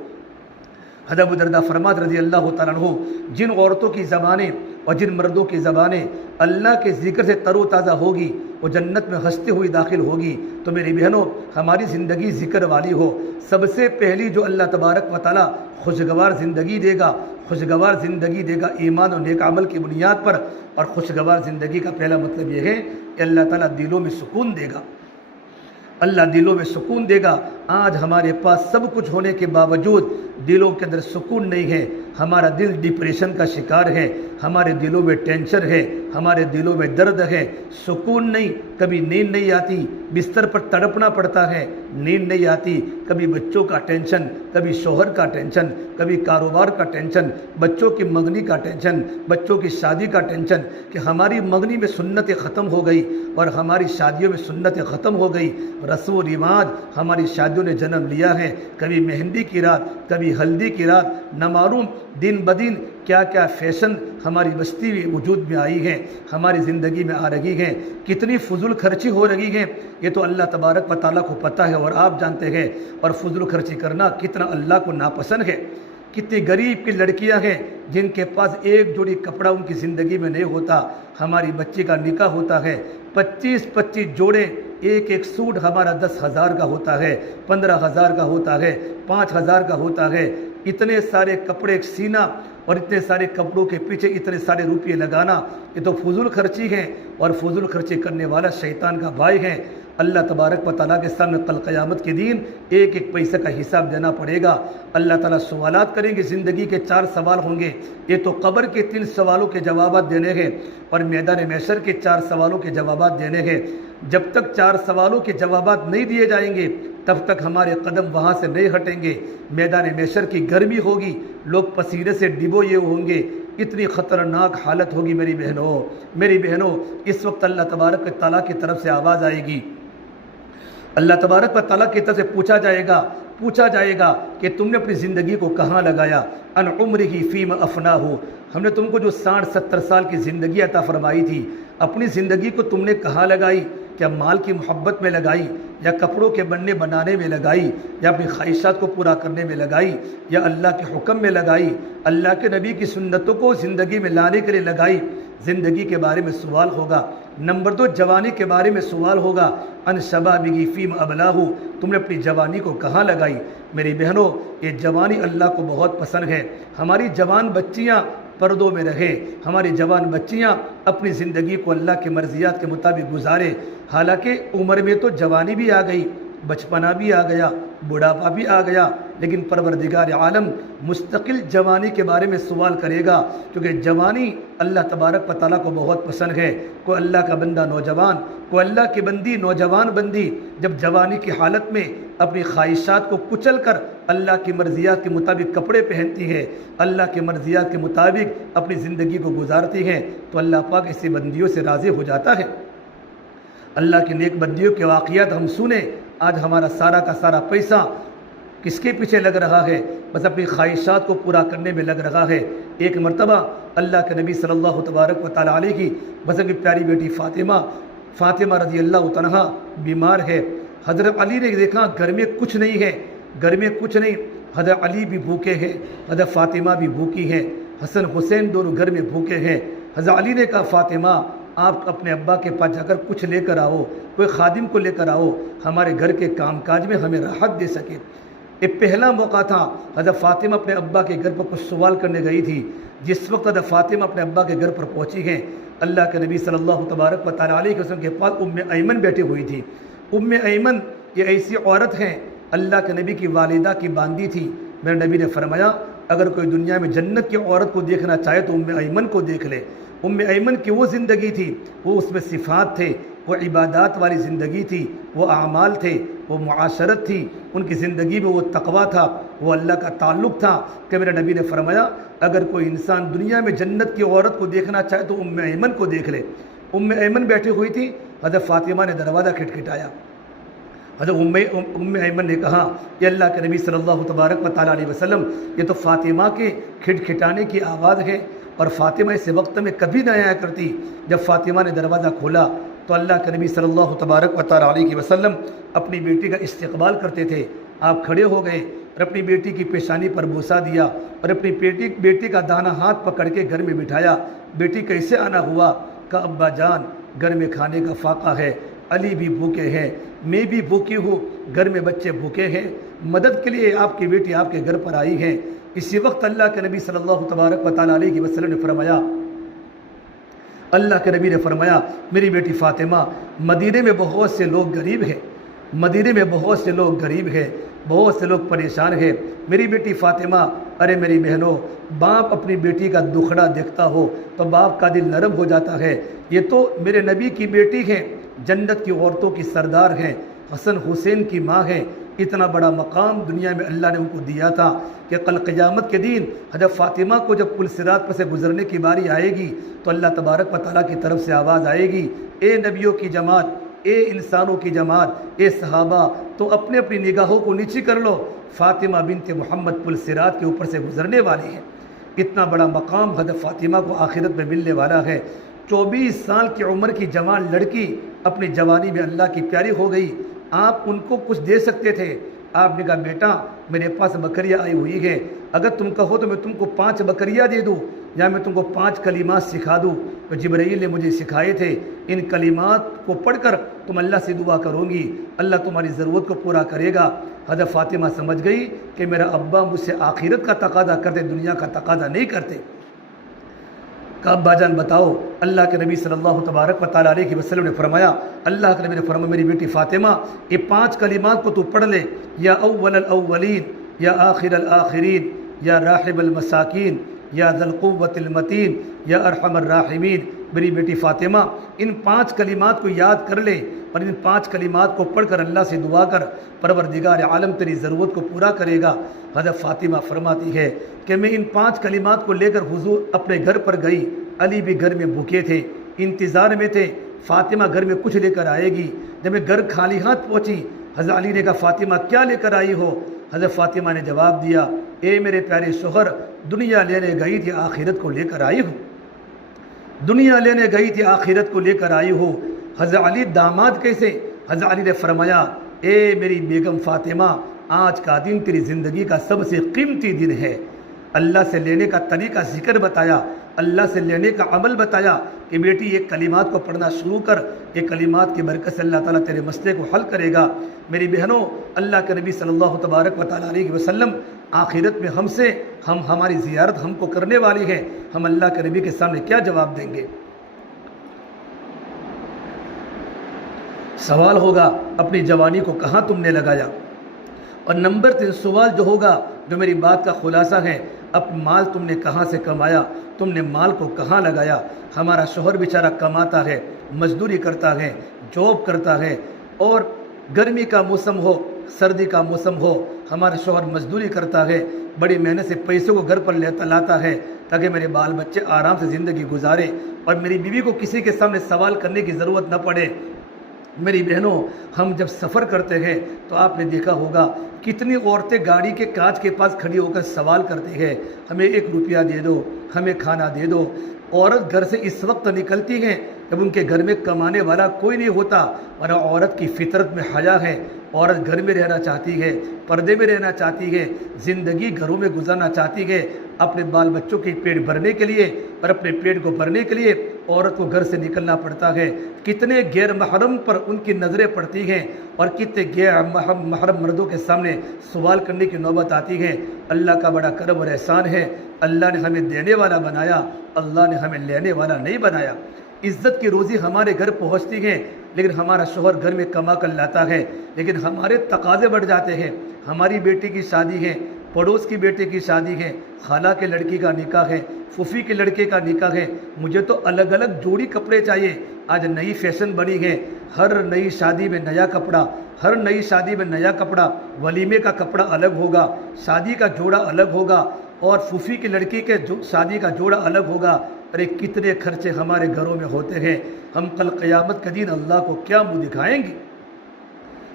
حضرت ابو درداء فرماتے رضی اللہ تعالیٰ عنہ، جن عورتوں کی زبانیں اور جن مردوں کی زبانیں اللہ کے ذکر سے تر و تازہ ہوگی وہ جنت میں ہنستے ہوئی داخل ہوگی۔ تو میری بہنوں، ہماری زندگی ذکر والی ہو۔ سب سے پہلی جو اللہ تبارک و تعالیٰ خوشگوار زندگی دے گا، خوشگوار زندگی دے گا ایمان و نیک عمل کی بنیاد پر۔ اور خوشگوار زندگی کا پہلا مطلب یہ ہے کہ اللہ تعالیٰ دلوں میں سکون دے گا، اللہ دلوں میں سکون دے گا۔ آج ہمارے پاس سب کچھ ہونے کے باوجود دلوں کے اندر سکون نہیں ہے، ہمارا دل ڈپریشن کا شکار ہے، ہمارے دلوں میں ٹینشن ہے، ہمارے دلوں میں درد ہے، سکون نہیں، کبھی نیند نہیں آتی، بستر پر تڑپنا پڑتا ہے، نیند نہیں آتی، کبھی بچوں کا ٹینشن، کبھی شوہر کا ٹینشن، کبھی کاروبار کا ٹینشن، بچوں کی منگنی کا ٹینشن، بچوں کی شادی کا ٹینشن کہ ہماری منگنی میں سنتیں ختم ہو گئی اور ہماری شادیوں میں سنتیں ختم ہو گئی، رسم و رواج ہماری شادیوں نے جنم لیا ہے، کبھی مہندی کی رات، کبھی ہلدی کی رات، نہ معلوم دن بدن کیا کیا فیشن ہماری بستی میں وجود میں آئی ہے، ہماری زندگی میں آ رہی ہیں، کتنی فضول خرچی ہو رہی ہے، یہ تو اللہ تبارک و تعالیٰ کو پتہ ہے اور آپ جانتے ہیں، اور فضول خرچی کرنا کتنا اللہ کو ناپسند ہے۔ کتنی غریب کی لڑکیاں ہیں جن کے پاس ایک جوڑی کپڑا ان کی زندگی میں نہیں ہوتا، ہماری بچی کا نکاح ہوتا ہے، 25 جوڑے، ایک سوٹ ہمارا 10,000 کا ہوتا ہے، 15,000 کا ہوتا ہے، 5,000 کا ہوتا ہے، اتنے سارے کپڑے سینا اور اتنے سارے کپڑوں کے پیچھے اتنے سارے روپے لگانا، یہ تو فضول خرچی ہے، اور فضول خرچی کرنے والا شیطان کا بھائی ہے۔ اللہ تبارک و تعالیٰ کے سامنے کل قیامت کے دن ایک پیسے کا حساب دینا پڑے گا۔ اللہ تعالیٰ سوالات کریں گے، زندگی کے 4 سوال ہوں گے، یہ تو قبر کے 3 سوالوں کے جوابات دینے ہیں اور میدان محشر کے 4 سوالوں کے جوابات دینے ہیں۔ جب تک 4 سوالوں کے جوابات نہیں دیے جائیں گے تب تک ہمارے قدم وہاں سے نہیں ہٹیں گے، میدان محشر کی گرمی ہوگی، لوگ پسینے سے ڈبوئے ہوں گے، اتنی خطرناک حالت ہوگی میری بہنوں، اس وقت اللہ تبارک و تعالیٰ کی طرف سے آواز آئے گی، اللہ تبارک و تعالیٰ کی طرف سے پوچھا جائے گا کہ تم نے اپنی زندگی کو کہاں لگایا، ان عمرہ فیم افناہ، ہم نے تم کو جو 60-70 سال کی زندگی عطا فرمائی تھی، اپنی زندگی کو تم نے کہاں لگائی؟ کیا مال کی محبت میں لگائی، یا کپڑوں کے بنانے میں لگائی، یا اپنی خواہشات کو پورا کرنے میں لگائی، یا اللہ کے حکم میں لگائی، اللہ کے نبی کی سنتوں کو زندگی میں لانے کے لیے لگائی؟ زندگی کے بارے میں سوال ہوگا۔ نمبر 2، جوانی کے بارے میں سوال ہوگا، ان شبابہ فیم ابلاہ، تم نے اپنی جوانی کو کہاں لگائی؟ میری بہنوں، یہ جوانی اللہ کو بہت پسند ہے، ہماری جوان بچیاں پردوں میں رہے، ہماری جوان بچیاں اپنی زندگی کو اللہ کے مرضیات کے مطابق گزارے۔ حالانکہ عمر میں تو جوانی بھی آ گئی، بچپنا بھی آ گیا، بڑھاپا بھی آ گیا، لیکن پروردگار عالم مستقل جوانی کے بارے میں سوال کرے گا، کیونکہ جوانی اللہ تبارک و تعالیٰ کو بہت پسند ہے۔ کوئی اللہ کا بندہ نوجوان، کوئی اللہ کی بندی نوجوان بندی جب جوانی کی حالت میں اپنی خواہشات کو کچل کر اللہ کی مرضیات کے مطابق کپڑے پہنتی ہے، اللہ کی مرضیات کے مطابق اپنی زندگی کو گزارتی ہے، تو اللہ پاک ایسی بندیوں سے راضی ہو جاتا ہے۔ اللہ کی نیک بندیوں کے واقعات ہم سنیں۔ آج ہمارا سارا کا سارا پیسہ کس کے پیچھے لگ رہا ہے؟ بس اپنی خواہشات کو پورا کرنے میں لگ رہا ہے۔ ایک مرتبہ اللہ کے نبی صلی اللہ تبارک و تعالیٰ علیہ کی بس کی پیاری بیٹی فاطمہ رضی اللہ عنہا بیمار ہے۔ حضرت علی نے دیکھا گھر میں کچھ نہیں، حضرت علی بھی بھوکے ہیں، حضرت فاطمہ بھی بھوکی ہے، حسن حسین دونوں گھر میں بھوکے ہیں۔ حضرت علی نے کہا فاطمہ آپ اپنے ابا کے پاس جا کر کچھ لے کر آؤ، کوئی خادم کو لے کر آؤ، ہمارے گھر کے کام کاج میں ہمیں راحت دے سکے۔ یہ پہلا موقع تھا، حضرت فاطمہ اپنے ابا کے گھر پر کچھ سوال کرنے گئی تھی۔ جس وقت حضرت فاطمہ اپنے ابا کے گھر پر پہنچی ہیں، اللہ کے نبی صلی اللہ تبارک و تعالیٰ علیہ وسلم کے پاس ایمن بیٹھی ہوئی تھی۔ ایمن یہ ایسی عورت ہے، اللہ کے نبی کی والدہ کی باندی تھی۔ میرے نبی نے فرمایا اگر کوئی دنیا میں جنت کی عورت کو دیکھنا چاہے تو ایمن کو دیکھ لے۔ ایمن کی وہ زندگی تھی، وہ اس میں صفات تھے، وہ عبادات والی زندگی تھی، وہ اعمال تھے، وہ معاشرت تھی، ان کی زندگی میں وہ تقویٰ تھا، وہ اللہ کا تعلق تھا کہ میرے نبی نے فرمایا اگر کوئی انسان دنیا میں جنت کی عورت کو دیکھنا چاہے تو ایمن کو دیکھ لے۔ ایمن بیٹھی ہوئی تھی، حضرت فاطمہ نے دروازہ کھٹکھٹایا۔ حضرت ایمن نے کہا کہ اللہ کے نبی صلی اللہ تبارک و تعالیٰ علیہ وسلم، یہ تو فاطمہ کے کھٹکھٹانے کی آواز ہے، اور فاطمہ اس وقت میں کبھی نہ آیا کرتی۔ جب فاطمہ نے دروازہ کھولا تو اللہ کے نبی صلی اللہ تبارک و تعالیٰ علیہ وسلم اپنی بیٹی کا استقبال کرتے تھے۔ آپ کھڑے ہو گئے اور اپنی بیٹی کی پیشانی پر بوسہ دیا اور اپنی بیٹی کا دانا ہاتھ پکڑ کے گھر میں بٹھایا۔ بیٹی کیسے آنا ہوا؟ کہ ابا جان گھر میں کھانے کا فاقہ ہے، علی بھی بھوکے ہیں، میں بھی بھوکی ہوں، گھر میں بچے بھوکے ہیں، مدد کے لیے آپ کی بیٹی آپ کے گھر پر آئی ہے۔ اسی وقت اللہ کے نبی صلی اللہ تبارک و تعالیٰ علیہ وسلم نے فرمایا، اللہ کے نبی نے فرمایا میری بیٹی فاطمہ، مدینے میں بہت سے لوگ غریب ہیں، بہت سے لوگ پریشان ہیں، میری بیٹی فاطمہ، ارے میری بہنوں، باپ اپنی بیٹی کا دکھڑا دیکھتا ہو تو باپ کا دل نرم ہو جاتا ہے۔ یہ تو میرے نبی کی بیٹی ہے، جنت کی عورتوں کی سردار ہیں، حسن حسین کی ماں ہے۔ اتنا بڑا مقام دنیا میں اللہ نے ان کو دیا تھا کہ کل قیامت کے دن حضرت فاطمہ کو جب پل صراط پر سے گزرنے کی باری آئے گی تو اللہ تبارک و تعالیٰ کی طرف سے آواز آئے گی، اے نبیوں کی جماعت، اے انسانوں کی جماعت، اے صحابہ، تو اپنے اپنی نگاہوں کو نیچی کر لو، فاطمہ بنت محمد پل صراط کے اوپر سے گزرنے والی ہے۔ اتنا بڑا مقام حضرت فاطمہ کو آخرت میں ملنے والا ہے۔ 24 سال کی عمر کی جوان لڑکی اپنی جوانی میں اللہ کی پیاری ہو گئی۔ آپ ان کو کچھ دے سکتے تھے، آپ نے کہا بیٹا میرے پاس بکریاں آئی ہوئی ہے، اگر تم کہو تو میں تم کو 5 بکریاں دے دوں یا میں تم کو 5 کلمات سکھا دوں۔ تو جبرائیل نے مجھے سکھائے تھے، ان کلمات کو پڑھ کر تم اللہ سے دعا کرو گی، اللہ تمہاری ضرورت کو پورا کرے گا۔ حضرت فاطمہ سمجھ گئی کہ میرا ابا مجھ سے آخرت کا تقاضا کرتے، دنیا کا تقاضا نہیں کرتے۔ کہ ابا جان بتاؤ، اللہ کے نبی صلی اللہ تبارک و تعالیٰ علیہ وسلم نے فرمایا، اللہ کے نبی نے فرمایا میری بیٹی فاطمہ یہ 5 کلمات کو تو پڑھ لے، یا اول الاولین، یا آخر الآخرین، یا راحم المساکین، یا ذی القوۃ المتین، یا ارحم الراحمین۔ میری بیٹی فاطمہ ان 5 کلمات کو یاد کر لے اور ان 5 کلمات کو پڑھ کر اللہ سے دعا کر، پروردگار عالم تیری ضرورت کو پورا کرے گا۔ حضرت فاطمہ فرماتی ہے کہ میں ان 5 کلمات کو لے کر حضور اپنے گھر پر گئی، علی بھی گھر میں بھوکے تھے، انتظار میں تھے فاطمہ گھر میں کچھ لے کر آئے گی۔ جب میں گھر خالی ہاتھ پہنچی، حضرت علی نے کہا فاطمہ کیا لے کر آئی ہو؟ حضرت فاطمہ نے جواب دیا، اے میرے پیارے شوہر، دنیا لینے گئی تھی آخرت کو لے کر آئی ہوں، دنیا لینے گئی تھی آخرت کو لے کر آئی ہو۔ حضرت علی داماد کیسے؟ حضرت علی نے فرمایا، اے میری بیگم فاطمہ، آج کا دن تیری زندگی کا سب سے قیمتی دن ہے۔ اللہ سے لینے کا طریقہ ذکر بتایا، اللہ سے لینے کا عمل بتایا کہ بیٹی یہ کلمات کو پڑھنا شروع کر، یہ کلمات کی برکت سے اللہ تعالیٰ تیرے مسئلے کو حل کرے گا۔ میری بہنوں، اللہ کے نبی صلی اللہ تبارک و تعالیٰ علیہ وسلم آخرت میں ہماری زیارت ہم کو کرنے والی ہے، ہم اللہ کے نبی کے سامنے کیا جواب دیں گے؟ سوال ہوگا اپنی جوانی کو کہاں تم نے لگایا؟ اور نمبر 3 سوال جو ہوگا، جو میری بات کا خلاصہ ہے، اب مال تم نے کہاں سے کمایا، تم نے مال کو کہاں لگایا؟ ہمارا شوہر بیچارہ کماتا ہے، مزدوری کرتا ہے، جاب کرتا ہے، اور گرمی کا موسم ہو، سردی کا موسم ہو، ہمارا شوہر مزدوری کرتا ہے، بڑی محنت سے پیسوں کو گھر پر لاتا ہے تاکہ میرے بال بچے آرام سے زندگی گزارے اور میری بیوی کو کسی کے سامنے سوال کرنے کی ضرورت نہ پڑے۔ میری بہنوں، ہم جب سفر کرتے ہیں تو آپ نے دیکھا ہوگا کتنی عورتیں گاڑی کے کانچ کے پاس کھڑی ہو کر سوال کرتی ہیں، ہمیں 1 روپیہ دے دو، ہمیں کھانا دے دو۔ عورت گھر سے اس وقت نکلتی ہیں جب ان کے گھر میں کمانے والا کوئی نہیں ہوتا، ورنہ عورت کی فطرت میں حیا ہے، عورت گھر میں رہنا چاہتی ہے، پردے میں رہنا چاہتی ہے، زندگی گھروں میں گزارنا چاہتی ہے۔ اپنے بال بچوں کے پیٹ بھرنے کے لیے اور اپنے پیٹ کو بھرنے کے لیے عورت کو گھر سے نکلنا پڑتا ہے۔ کتنے غیر محرم پر ان کی نظریں پڑتی ہیں اور کتنے غیر محرم مردوں کے سامنے سوال کرنے کی نوبت آتی ہے۔ اللہ کا بڑا کرم اور احسان ہے، اللہ نے ہمیں دینے والا بنایا، اللہ نے ہمیں لینے والا نہیں بنایا۔ عزت کی روزی ہمارے گھر پہنچتی ہے، لیکن ہمارا شوہر گھر میں کما کر لاتا ہے، لیکن ہمارے تقاضے بڑھ جاتے ہیں۔ ہماری بیٹی کی شادی ہے، پڑوس کی بیٹے کی شادی ہے، خالہ کے لڑکی کا نکاح ہے، پھوپھی کے لڑکے کا نکاح ہے، مجھے تو الگ الگ جوڑی کپڑے چاہیے۔ آج نئی فیشن بنی ہے، ہر نئی شادی میں نیا کپڑا، ہر نئی شادی میں نیا کپڑا، ولیمے کا کپڑا الگ ہوگا، شادی کا جوڑا الگ ہوگا، اور پھوپھی کی لڑکی کے شادی کا جوڑا الگ ہوگا۔ ارے کتنے خرچے ہمارے گھروں میں ہوتے ہیں، ہم کل قیامت کے دن اللہ کو کیا منہ دکھائیں گے؟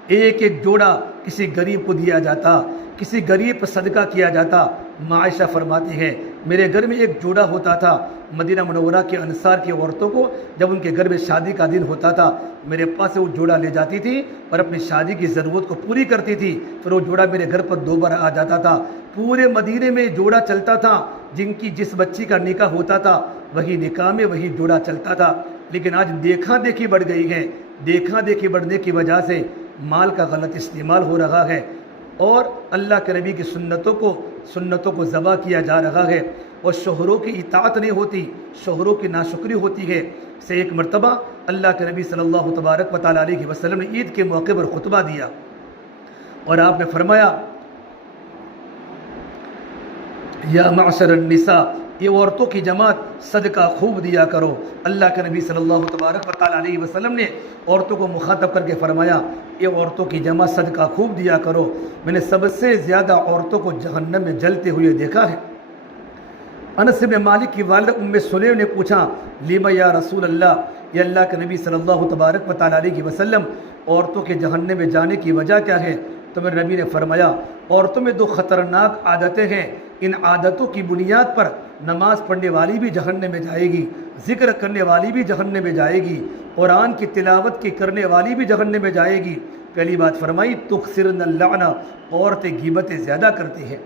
ایک ایک جوڑا کسی غریب کو دیا جاتا، کسی غریب پر صدقہ کیا جاتا۔ عائشہ فرماتی ہے میرے گھر میں ایک جوڑا ہوتا تھا، مدینہ منورہ کے انصار کی عورتوں کو جب ان کے گھر میں شادی کا دن ہوتا تھا میرے پاس سے وہ جوڑا لے جاتی تھی اور اپنی شادی کی ضرورت کو پوری کرتی تھی، پھر وہ جوڑا میرے گھر پر 2 بار آ جاتا تھا۔ پورے مدینے میں جوڑا چلتا تھا، جس بچی کا نکاح ہوتا تھا وہی نکاح میں وہی جوڑا چلتا تھا۔ لیکن آج دیکھا دیکھی بڑھ گئی ہے، دیکھا دیکھی بڑھنے کی وجہ سے مال کا غلط استعمال ہو رہا ہے اور اللہ کے نبی کی سنتوں کو ذبح کیا جا رہا ہے، اور شوہروں کی اطاعت نہیں ہوتی، شوہروں کی ناشکری ہوتی ہے۔ سے ایک مرتبہ اللہ کے نبی صلی اللہ تبارک و تعالیٰ علیہ وسلم نے عید کے موقع پر خطبہ دیا اور آپ نے فرمایا یا معشر النساء، یہ عورتوں کی جماعت صدقہ خوب دیا کرو۔ اللہ کے نبی صلی اللہ تبارک و تعالیٰ علیہ وسلم نے عورتوں کو مخاطب کر کے فرمایا یہ عورتوں کی جماعت صدقہ خوب دیا کرو، میں نے سب سے زیادہ عورتوں کو جہنم میں جلتے ہوئے دیکھا ہے۔ انس بن مالک کی والدہ ام سلیم نے پوچھا لیما یا رسول اللہ، یا اللہ کے نبی صلی اللہ تبارک و تعالیٰ علیہ وسلم عورتوں کے جہنم میں جانے کی وجہ کیا ہے؟ تو میرے نبی نے فرمایا عورتوں میں دو خطرناک عادتیں ہیں، ان عادتوں کی بنیاد پر نماز پڑھنے والی بھی جہنم میں جائے گی، ذکر کرنے والی بھی جہنم میں جائے گی، قرآن کی تلاوت کی کرنے والی بھی جہنم میں جائے گی۔ پہلی بات فرمائی تکثرن اللعنہ، عورتیں غیبتیں زیادہ کرتی ہیں،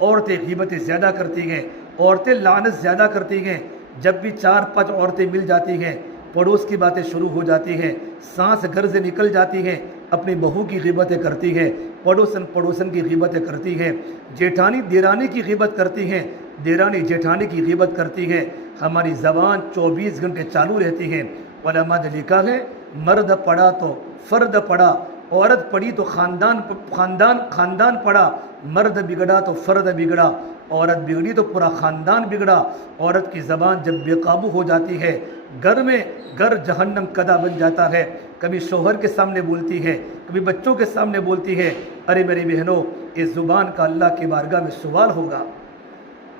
عورتیں غیبتیں زیادہ کرتی ہیں، عورتیں لعنت زیادہ کرتی ہیں۔ جب بھی 4-5 عورتیں مل جاتی ہیں پڑوس کی باتیں شروع ہو جاتی ہیں، سانس گھر سے نکل جاتی ہیں، اپنی بہو کی غیبتیں کرتی ہے، پڑوسن کی غیبتیں کرتی ہے، جیٹھانی دیرانی کی غیبت کرتی ہیں، دیرانی جیٹھانی کی غیبت کرتی ہے۔ ہماری زبان 24 گھنٹے چالو رہتی ہے۔ علماء نے لکھا ہے مرد پڑا تو فرد پڑا، عورت پڑی تو خاندان پڑا، مرد بگڑا تو فرد بگڑا، عورت بگڑی تو پورا خاندان بگڑا۔ عورت کی زبان جب بے قابو ہو جاتی ہے گھر جہنم کدا بن جاتا ہے۔ کبھی شوہر کے سامنے بولتی ہے، کبھی بچوں کے سامنے بولتی ہے۔ ارے میری بہنوں، اس زبان کا اللہ کی بارگاہ میں سوال ہوگا۔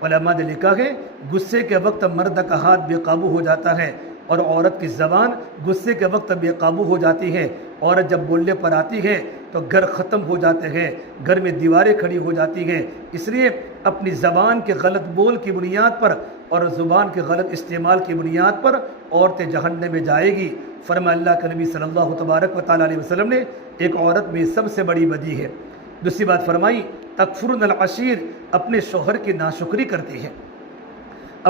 علماء نے لکھا ہے غصے کے وقت مرد کا ہاتھ بے قابو ہو جاتا ہے اور عورت کی زبان غصے کے وقت بے قابو ہو جاتی ہے۔ عورت جب بولنے پر آتی ہے تو گھر ختم ہو جاتے ہیں، گھر میں دیواریں کھڑی ہو جاتی ہیں۔ اس لیے اپنی زبان کے غلط بول کی بنیاد پر اور زبان کے غلط استعمال کی بنیاد پر عورتیں جہنم میں جائے گی۔ فرمایا اللہ کے نبی صلی اللہ تبارک و تعالیٰ علیہ وسلم نے ایک عورت میں سب سے بڑی بدی ہے۔ دوسری بات فرمائی تکفرن العشیر، اپنے شوہر کی ناشکری کرتی ہے،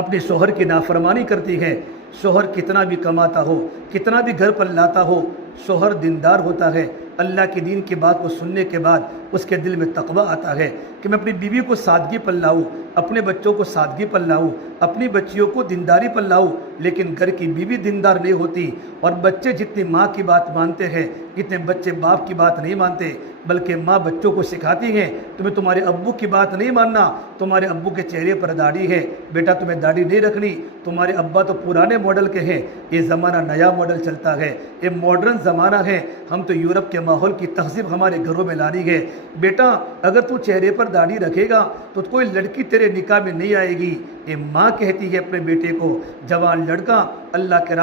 اپنے شوہر کی نافرمانی کرتی ہے۔ شوہر کتنا بھی کماتا ہو، کتنا بھی گھر پر لاتا ہو، شوہر دیندار ہوتا ہے، اللہ کے دین کی بات کو سننے کے بعد اس کے دل میں تقویٰ آتا ہے کہ میں اپنی بیوی کو سادگی پر لاؤں، اپنے بچوں کو سادگی پر لاؤں، اپنی بچیوں کو دینداری پر لاؤں۔ لیکن گھر کی بیوی دیندار نہیں ہوتی اور بچے جتنی ماں کی بات مانتے ہیں اتنے بچے باپ کی بات نہیں مانتے، بلکہ ماں بچوں کو سکھاتی ہیں تمہیں تمہارے ابو کی بات نہیں ماننا، تمہارے ابو کے چہرے پر داڑھی ہے، بیٹا تمہیں داڑھی نہیں رکھنی، تمہارے ابا تو پرانے ماڈل کے ہیں، یہ زمانہ نیا ماڈل چلتا ہے، یہ ماڈرن زمانہ ہے، ہم تو یورپ کے ماحول کی تہذیب ہمارے گھروں میں لانی ہے۔ بیٹا اگر تو چہرے پر داڑھی رکھے گا تو کوئی لڑکی تیرے نکاح میں نہیں آئے گی۔ یہ ماں کہتی ہے اپنے بیٹے کو، جوان لڑکا اللہ کے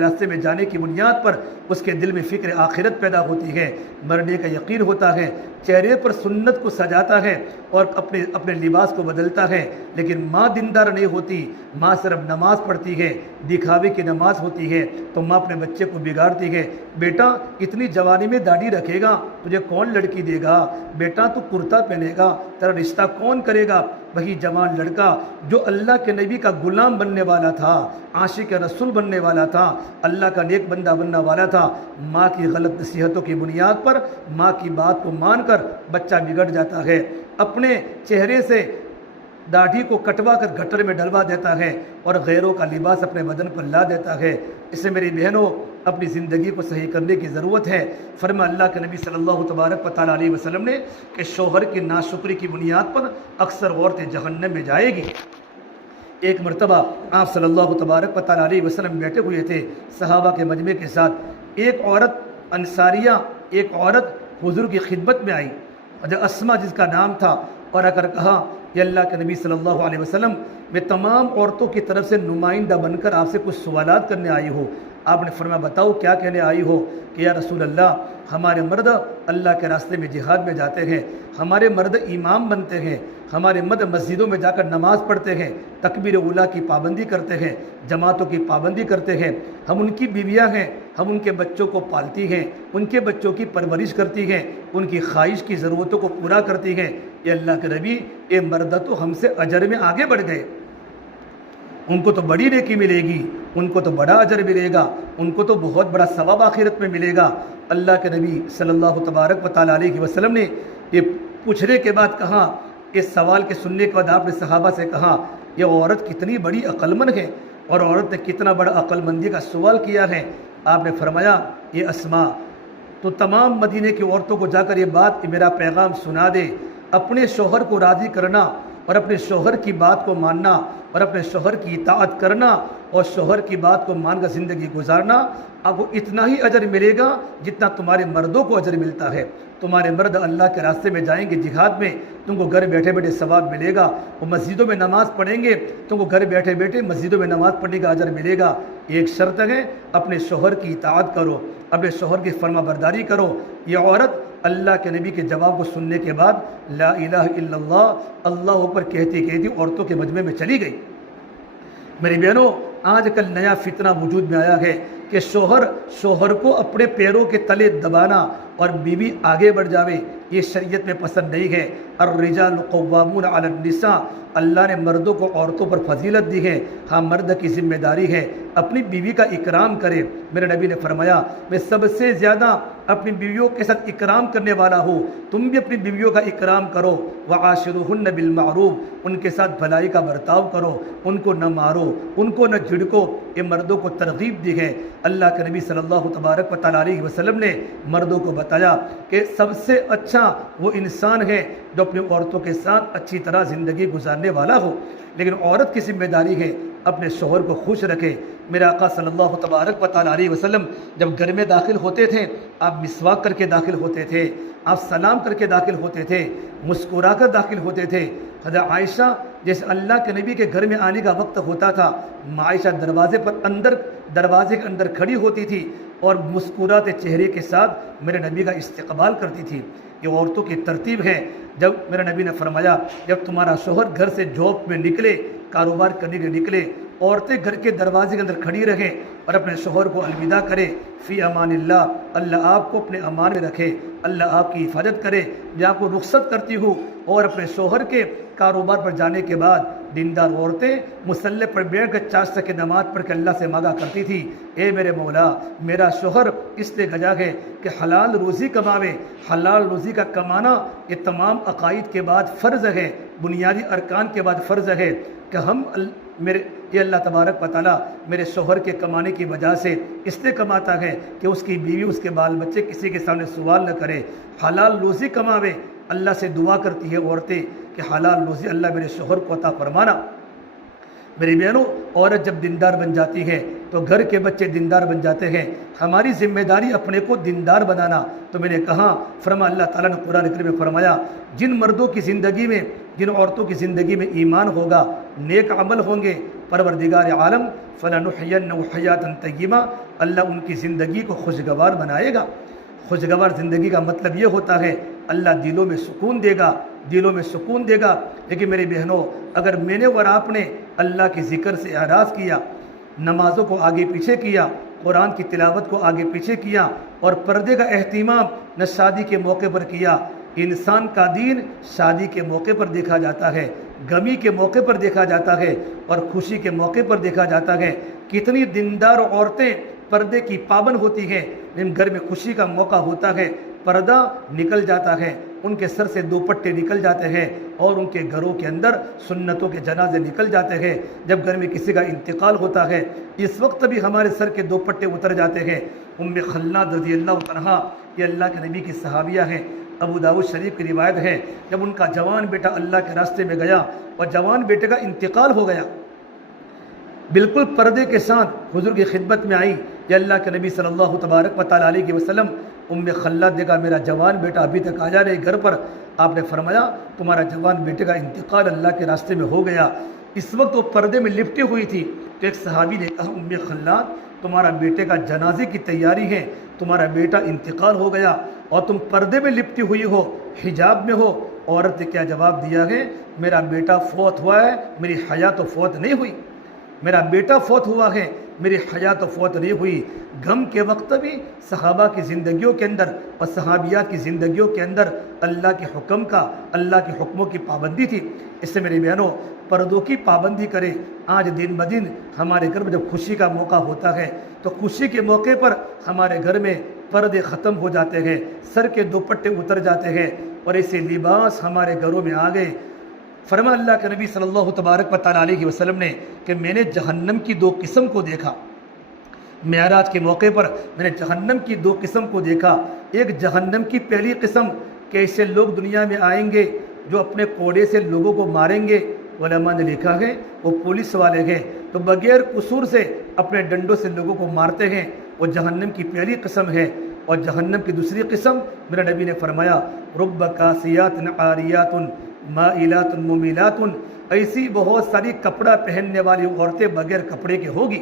راستے میں جانے کی بنیاد پر اس کے دل میں فکر آخرت پیدا ہوتی ہے، مرنے کا یقین ہوتا ہے، چہرے پر سنت کو سجاتا ہے اور اپنے لباس کو بدلتا ہے۔ لیکن ماں دیندار نہیں ہوتی، ماں صرف نماز پڑھتی ہے، دکھاوے کی نماز ہوتی ہے، تو ماں اپنے بچے کو بگاڑتی ہے۔ بیٹا اتنی جوانی میں داڑھی رکھے گا تجھے کون لڑکی دے گا؟ بیٹا تو کرتا پہنے گا، تیرا رشتہ کون کرے گا؟ وہی جوان لڑکا جو اللہ کے نبی کا غلام بننے والا تھا، عاشق رسول بننے والا تھا، اللہ کا نیک بندہ بننے والا تھا، ماں کی غلط نصیحتوں کی بنیاد پر ماں کی بات کو مان کر بچہ بگڑ جاتا ہے، اپنے چہرے سے داڑھی کو کٹوا کر گٹر میں ڈلوا دیتا ہے اور غیروں کا لباس اپنے بدن پر لا دیتا ہے۔ اس سے میری بہنوں اپنی زندگی کو صحیح کرنے کی ضرورت ہے۔ فرمایا اللہ کے نبی صلی اللہ تبارک و تعالیٰ علیہ وسلم نے کہ شوہر کی ناشکری کی بنیاد پر اکثر عورتیں جہنم میں جائے گی۔ ایک مرتبہ آپ صلی اللہ تبارک و تعالیٰ علیہ وسلم بیٹھے ہوئے تھے صحابہ کے مجمع کے ساتھ، ایک عورت انصاریہ، ایک عورت حضور کی خدمت میں آئی، اسما جس کا نام تھا، اور اگر کہا کہ اللہ کے نبی صلی اللہ علیہ وسلم میں تمام عورتوں کی طرف سے نمائندہ بن کر آپ سے کچھ سوالات کرنے آئی ہو۔ آپ نے فرمایا بتاؤ کیا کہنے آئی ہو؟ کہ یا رسول اللہ ہمارے مرد اللہ کے راستے میں جہاد میں جاتے ہیں، ہمارے مرد امام بنتے ہیں، ہمارے مرد مسجدوں میں جا کر نماز پڑھتے ہیں، تکبیر اولیٰ کی پابندی کرتے ہیں، جماعتوں کی پابندی کرتے ہیں، ہم ان کی بیویاں ہیں، ہم ان کے بچوں کو پالتی ہیں، ان کے بچوں کی پرورش کرتی ہیں، ان کی خواہش کی ضرورتوں کو پورا کرتی ہیں۔ یہ اللہ کے نبی یہ مرد تو ہم سے اجر میں آگے بڑھ گئے، ان کو تو بڑی نیکی ملے گی، ان کو تو بڑا اجر ملے گا، ان کو تو بہت بڑا ثواب آخرت میں ملے گا۔ اللہ کے نبی صلی اللہ تبارک و تعالیٰ علیہ وسلم نے یہ پوچھنے کے بعد کہا، اس سوال کے سننے کے بعد آپ نے صحابہ سے کہا یہ عورت کتنی بڑی عقل مند ہے اور عورت نے کتنا بڑا عقل مندی کا سوال کیا ہے۔ آپ نے فرمایا یہ اسما تو تمام مدینے کی عورتوں کو جا کر یہ بات میرا پیغام سنا دے، اپنے شوہر کو راضی کرنا اور اپنے شوہر کی بات کو ماننا اور اپنے شوہر کی اطاعت کرنا اور شوہر کی بات کو مان کر زندگی گزارنا، آپ کو اتنا ہی اجر ملے گا جتنا تمہارے مردوں کو اجر ملتا ہے۔ تمہارے مرد اللہ کے راستے میں جائیں گے جہاد میں، تم کو گھر بیٹھے بیٹھے ثواب ملے گا، وہ مسجدوں میں نماز پڑھیں گے، تم کو گھر بیٹھے بیٹھے مسجدوں میں نماز پڑھنے کا اجر ملے گا۔ ایک شرط ہے، اپنے شوہر کی اطاعت کرو، اپنے شوہر کی فرما برداری کرو۔ یہ عورت اللہ کے نبی کے جواب کو سننے کے بعد لا الہ الا اللہ اللہ اکبر کہتی کہتی عورتوں کے مجمع میں چلی گئی۔ میری بہنوں، آج کل نیا فتنہ وجود میں آیا ہے کہ شوہر کو اپنے پیروں کے تلے دبانا اور بیوی آگے بڑھ جاوے، یہ شریعت میں پسند نہیں ہے۔ الرجال قوامون علی النساء، اللہ نے مردوں کو عورتوں پر فضیلت دی ہے۔ ہاں، مرد کی ذمہ داری ہے اپنی بیوی کا اکرام کرے۔ میرے نبی نے فرمایا میں سب سے زیادہ اپنی بیویوں کے ساتھ اکرام کرنے والا ہوں، تم بھی اپنی بیویوں کا اکرام کرو۔ وعاشروہن بالمعروف، ان کے ساتھ بھلائی کا برتاؤ کرو، ان کو نہ مارو، ان کو نہ جھڑکو۔ یہ مردوں کو ترغیب دی ہے۔ اللہ کے نبی صلی اللہ تبارک و تعالیٰ علیہ وسلم نے مردوں کو بتایا کہ سب سے اچھا وہ انسان ہے جو اپنی عورتوں کے ساتھ اچھی طرح زندگی گزارنے والا ہو۔ لیکن عورت کی ذمہ داری ہے اپنے شوہر کو خوش رکھے۔ میرے آقا صلی اللہ تبارک و تعالیٰ علیہ وسلم جب گھر میں داخل ہوتے تھے، آپ مسواک کر کے داخل ہوتے تھے، آپ سلام کر کے داخل ہوتے تھے، مسکرا کر داخل ہوتے تھے۔ حضرت عائشہ جیسے اللہ کے نبی کے گھر میں آنے کا وقت ہوتا تھا، عائشہ دروازے کے اندر کھڑی ہوتی تھی اور مسکراتے چہرے کے ساتھ میرے نبی کا استقبال کرتی تھی۔ یہ عورتوں کی ترتیب ہے۔ جب میرے نبی نے فرمایا جب تمہارا شوہر گھر سے جاب میں نکلے، کاروبار کرنے کے نکلے، عورتیں گھر کے دروازے کے اندر کھڑی رہیں اور اپنے شوہر کو الوداع کرے۔ فی امان اللہ، اللہ آپ کو اپنے امان میں رکھے، اللہ آپ کی حفاظت کرے۔ میں آپ کو رخصت کرتی ہوں۔ اور اپنے شوہر کے کاروبار پر جانے کے بعد دیندار عورتیں مصلی پر بیٹھ کر 4 رکعت نماز پڑھ کے اللہ سے مانگا کرتی تھی، اے میرے مولا، میرا شوہر اس لیے گجا ہے کہ حلال روزی کماوے۔ حلال روزی کا کمانا یہ تمام عقائد کے بعد فرض ہے، بنیادی ارکان کے بعد فرض ہے کہ یہ اللہ تبارک و تعالیٰ میرے شوہر کے کمانے کی وجہ سے اس لیے کماتا ہے کہ اس کی بیوی، اس کے بال بچے کسی کے سامنے سوال نہ کرے، حلال روزی کماوے۔ اللہ سے دعا کرتی ہے عورتیں کہ حلال روزی اللہ میرے شوہر کو عطا فرمانا۔ میری بہنوں، عورت جب دیندار بن جاتی ہے تو گھر کے بچے دیندار بن جاتے ہیں۔ ہماری ذمہ داری اپنے کو دیندار بنانا۔ تو میں نے کہا اللہ تعالیٰ نے قرآن کریم میں فرمایا جن مردوں کی زندگی میں، جن عورتوں کی زندگی میں ایمان ہوگا، نیک عمل ہوں گے، پروردگار عالم فَلَنُحْيَنَّهُ حَيَاةً طَيِّبَةً، اللہ ان کی زندگی کو خوشگوار بنائے گا۔ خوشگوار زندگی کا مطلب یہ ہوتا ہے اللہ دلوں میں سکون دے گا، دلوں میں سکون دے گا۔ لیکن میری بہنوں، اگر میں نے اور آپ نے اللہ کے ذکر سے اعراض کیا، نمازوں کو آگے پیچھے کیا، قرآن کی تلاوت کو آگے پیچھے کیا اور پردے کا اہتمام نہ شادی کے موقع پر کیا۔ انسان کا دین شادی کے موقع پر دیکھا جاتا ہے، غمی کے موقع پر دیکھا جاتا ہے اور خوشی کے موقع پر دیکھا جاتا ہے۔ کتنی دیندار عورتیں پردے کی پابند ہوتی ہیں، لیکن گھر میں خوشی کا موقع ہوتا ہے پردہ نکل جاتا ہے، ان کے سر سے دوپٹے نکل جاتے ہیں اور ان کے گھروں کے اندر سنتوں کے جنازے نکل جاتے ہیں۔ جب گھر میں کسی کا انتقال ہوتا ہے، اس وقت بھی ہمارے سر کے دوپٹے اتر جاتے ہیں۔ ام خلاد رضی اللہ عنہا، یہ اللہ کے نبی کی صحابیہ ہیں، ابو داؤد شریف کی روایت ہے، جب ان کا جوان بیٹا اللہ کے راستے میں گیا اور جوان بیٹے کا انتقال ہو گیا، بالکل پردے کے ساتھ حضور کی خدمت میں آئی، یا اللہ کے نبی صلی اللہ تبارک و تعالیٰ علیہ وسلم، ام خلاد نے کہا میرا جوان بیٹا ابھی تک آیا نہیں گھر پر۔ آپ نے فرمایا تمہارا جوان بیٹے کا انتقال اللہ کے راستے میں ہو گیا۔ اس وقت وہ پردے میں لپٹی ہوئی تھی تو ایک صحابی نے کہا ام خلاد تمہارا بیٹے کا جنازے کی تیاری ہے، تمہارا بیٹا انتقال ہو گیا اور تم پردے میں لپٹی ہوئی ہو، حجاب میں ہو۔ عورت نے کیا جواب دیا ہے؟ میرا بیٹا فوت ہوا ہے، میری حیا تو فوت نہیں ہوئی۔ میرا بیٹا فوت ہوا ہے، میری حیا تو فوت نہیں ہوئی۔ غم کے وقت بھی صحابہ کی زندگیوں کے اندر اور صحابیات کی زندگیوں کے اندر اللہ کے حکم کا، اللہ کے حکموں کی پابندی تھی۔ اس سے میری بہنوں پردوں کی پابندی کریں۔ آج دن بدن ہمارے گھر میں جب خوشی کا موقع ہوتا ہے تو خوشی کے موقع پر ہمارے گھر میں پردے ختم ہو جاتے ہیں، سر کے دوپٹے اتر جاتے ہیں اور ایسے لباس ہمارے گھروں میں آ گئے۔ فرما اللہ کے نبی صلی اللہ تبارک و تعالیٰ علیہ وسلم نے کہ میں نے جہنم کی 2 قسم کو دیکھا۔ معراج کے موقع پر میں نے جہنم کی 2 قسم کو دیکھا۔ ایک جہنم کی پہلی قسم کہ ایسے لوگ دنیا میں آئیں گے جو اپنے کوڑے سے لوگوں کو ماریں گے. علماء نے لکھا ہے وہ پولیس والے ہیں تو بغیر قصور سے اپنے ڈنڈوں سے لوگوں کو مارتے ہیں. وہ جہنم کی پہلی قسم ہے. اور جہنم کی دوسری قسم میرے نبی نے فرمایا رب کاسیات عاریات مائلات ممیلات، ایسی بہت ساری کپڑا پہننے والی عورتیں بغیر کپڑے کے ہوگی.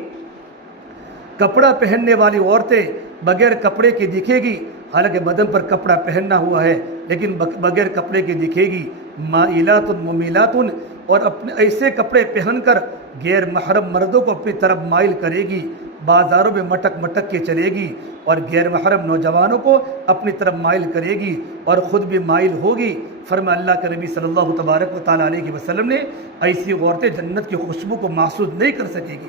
کپڑا پہننے والی عورتیں بغیر کپڑے کے دکھے گی، حالانکہ بدن پر کپڑا پہننا ہوا ہے لیکن بغیر کپڑے کے دکھے گی. مائلات ممیلات، اور اپنے ایسے کپڑے پہن کر غیر محرم مردوں کو اپنی طرف مائل کرے گی. بازاروں میں مٹک مٹک کے چلے گی اور غیر محرم نوجوانوں کو اپنی طرف مائل کرے گی اور خود بھی مائل ہوگی. فرمایا اللہ کے نبی صلی اللہ تبارک و تعالیٰ علیہ وسلم نے ایسی عورتیں جنت کی خوشبو کو محسوس نہیں کر سکے گی.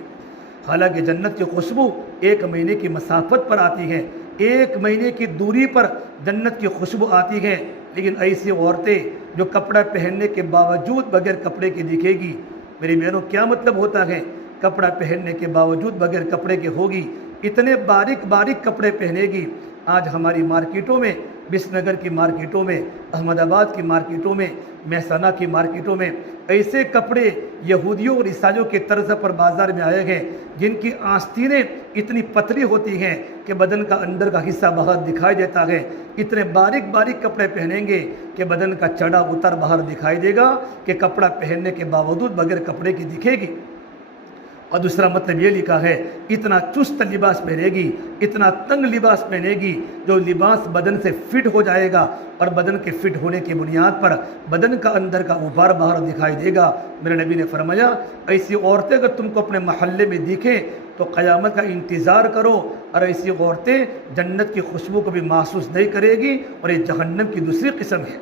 حالانکہ جنت کی خوشبو 1 مہینے کی مسافت پر آتی ہے، 1 مہینے کی دوری پر جنت کی خوشبو آتی ہے. لیکن ایسی عورتیں جو کپڑا پہننے کے باوجود بغیر کپڑے کے دکھے گی. میری بہنوں کیا مطلب ہوتا ہے؟ کپڑا پہننے کے باوجود بغیر کپڑے کے ہوگی، اتنے باریک باریک کپڑے پہنے گی. آج ہماری مارکیٹوں میں، بس نگر کی مارکیٹوں میں، احمد آباد کی مارکیٹوں میں، مہسانہ کی مارکیٹوں میں ایسے کپڑے یہودیوں اور عیسائیوں کے طرز پر بازار میں آئے ہیں جن کی آستینیں اتنی پتلی ہوتی ہیں کہ بدن کا اندر کا حصہ باہر دکھائی دیتا ہے. اتنے باریک باریک کپڑے پہنیں گے کہ بدن کا چڑھا اتر باہر دکھائی دے گا کہ کپڑا پہننے کے باوجود بغیر کپڑے کی دکھے گی. اور دوسرا مطلب یہ لکھا ہے اتنا چست لباس پہنے گی، اتنا تنگ لباس پہنے گی جو لباس بدن سے فٹ ہو جائے گا اور بدن کے فٹ ہونے کی بنیاد پر بدن کا اندر کا غبار باہر دکھائی دے گا. میرے نبی نے فرمایا ایسی عورتیں اگر تم کو اپنے محلے میں دکھیں تو قیامت کا انتظار کرو. اور ایسی عورتیں جنت کی خوشبو کو بھی محسوس نہیں کرے گی اور یہ جہنم کی دوسری قسم ہے.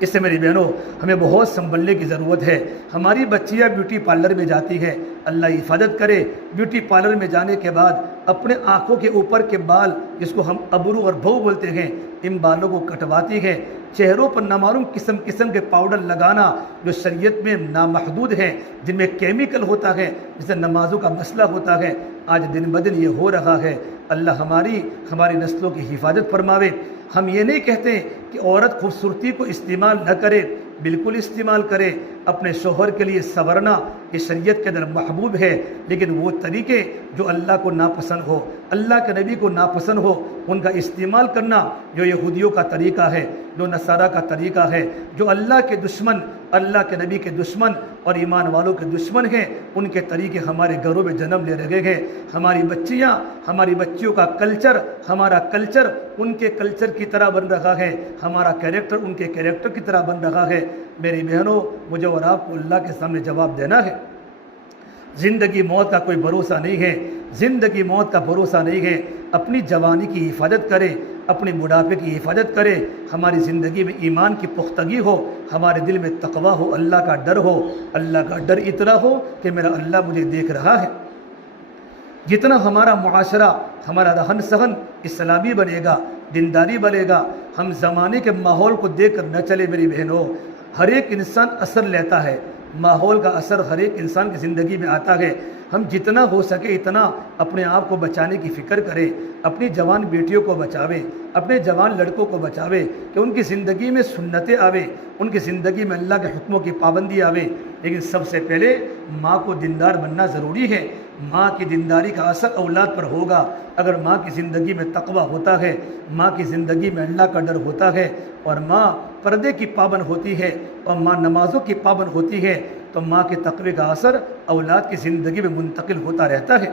اس سے میری بہنوں ہمیں بہت سنبھلنے کی ضرورت ہے. ہماری بچیاں بیوٹی پارلر میں جاتی ہیں، اللہ حفاظت کرے. بیوٹی پارلر میں جانے کے بعد اپنے آنکھوں کے اوپر کے بال جس کو ہم ابرو اور بھو بولتے ہیں، ان بالوں کو کٹواتی ہیں. چہروں پر نامعلوم قسم قسم کے پاؤڈر لگانا جو شریعت میں نامحدود ہیں، جن میں کیمیکل ہوتا ہے، جسے نمازوں کا مسئلہ ہوتا ہے. آج دن بدن یہ ہو رہا ہے. اللہ ہماری نسلوں کی حفاظت فرماوے. ہم یہ نہیں کہتے کہ عورت خوبصورتی کو استعمال نہ کرے، بالکل استعمال کرے. اپنے شوہر کے لیے سنورنا یہ شریعت کے اندر محبوب ہے، لیکن وہ طریقے جو اللہ کو ناپسند ہو، اللہ کے نبی کو ناپسند ہو، ان کا استعمال کرنا جو یہودیوں کا طریقہ ہے، جو نصارہ کا طریقہ ہے، جو اللہ کے دشمن، اللہ کے نبی کے دشمن اور ایمان والوں کے دشمن ہیں، ان کے طریقے ہمارے گھروں میں جنم لے رہے ہیں. ہماری بچیاں، ہماری بچیوں کا کلچر، ہمارا کلچر ان کے کلچر کی طرح بن رہا ہے، ہمارا کیریکٹر ان کے کیریکٹر کی طرح بن رہا ہے. میری بہنوں مجھے اور آپ کو اللہ کے سامنے جواب دینا ہے. زندگی موت کا کوئی بھروسہ نہیں ہے، زندگی موت کا بھروسہ نہیں ہے. اپنی جوانی کی حفاظت کرے، اپنی بڑھاپے کی حفاظت کرے. ہماری زندگی میں ایمان کی پختگی ہو، ہمارے دل میں تقویٰ ہو، اللہ کا ڈر ہو. اللہ کا ڈر اتنا ہو کہ میرا اللہ مجھے دیکھ رہا ہے. جتنا ہمارا معاشرہ، ہمارا رہن سہن اسلامی بنے گا، دینداری بنے گا، ہم زمانے کے ماحول کو دیکھ کر نہ چلے. میری بہنوں ہر ایک انسان اثر لیتا ہے، ماحول کا اثر ہر ایک انسان کی زندگی میں آتا ہے. ہم جتنا ہو سکے اتنا اپنے آپ کو بچانے کی فکر کریں، اپنی جوان بیٹیوں کو بچاوے، اپنے جوان لڑکوں کو بچاوے کہ ان کی زندگی میں سنتیں آوے، ان کی زندگی میں اللہ کے حکموں کی پابندی آوے. لیکن سب سے پہلے ماں کو دیندار بننا ضروری ہے. ماں کی دینداری کا اثر اولاد پر ہوگا. اگر ماں کی زندگی میں تقویٰ ہوتا ہے، ماں کی زندگی میں اللہ کا ڈر ہوتا ہے، اور ماں پردے کی پابند ہوتی ہے، اور ماں نمازوں کی پابند ہوتی ہے، تو ماں کے تقوی کا اثر اولاد کی زندگی میں منتقل ہوتا رہتا ہے.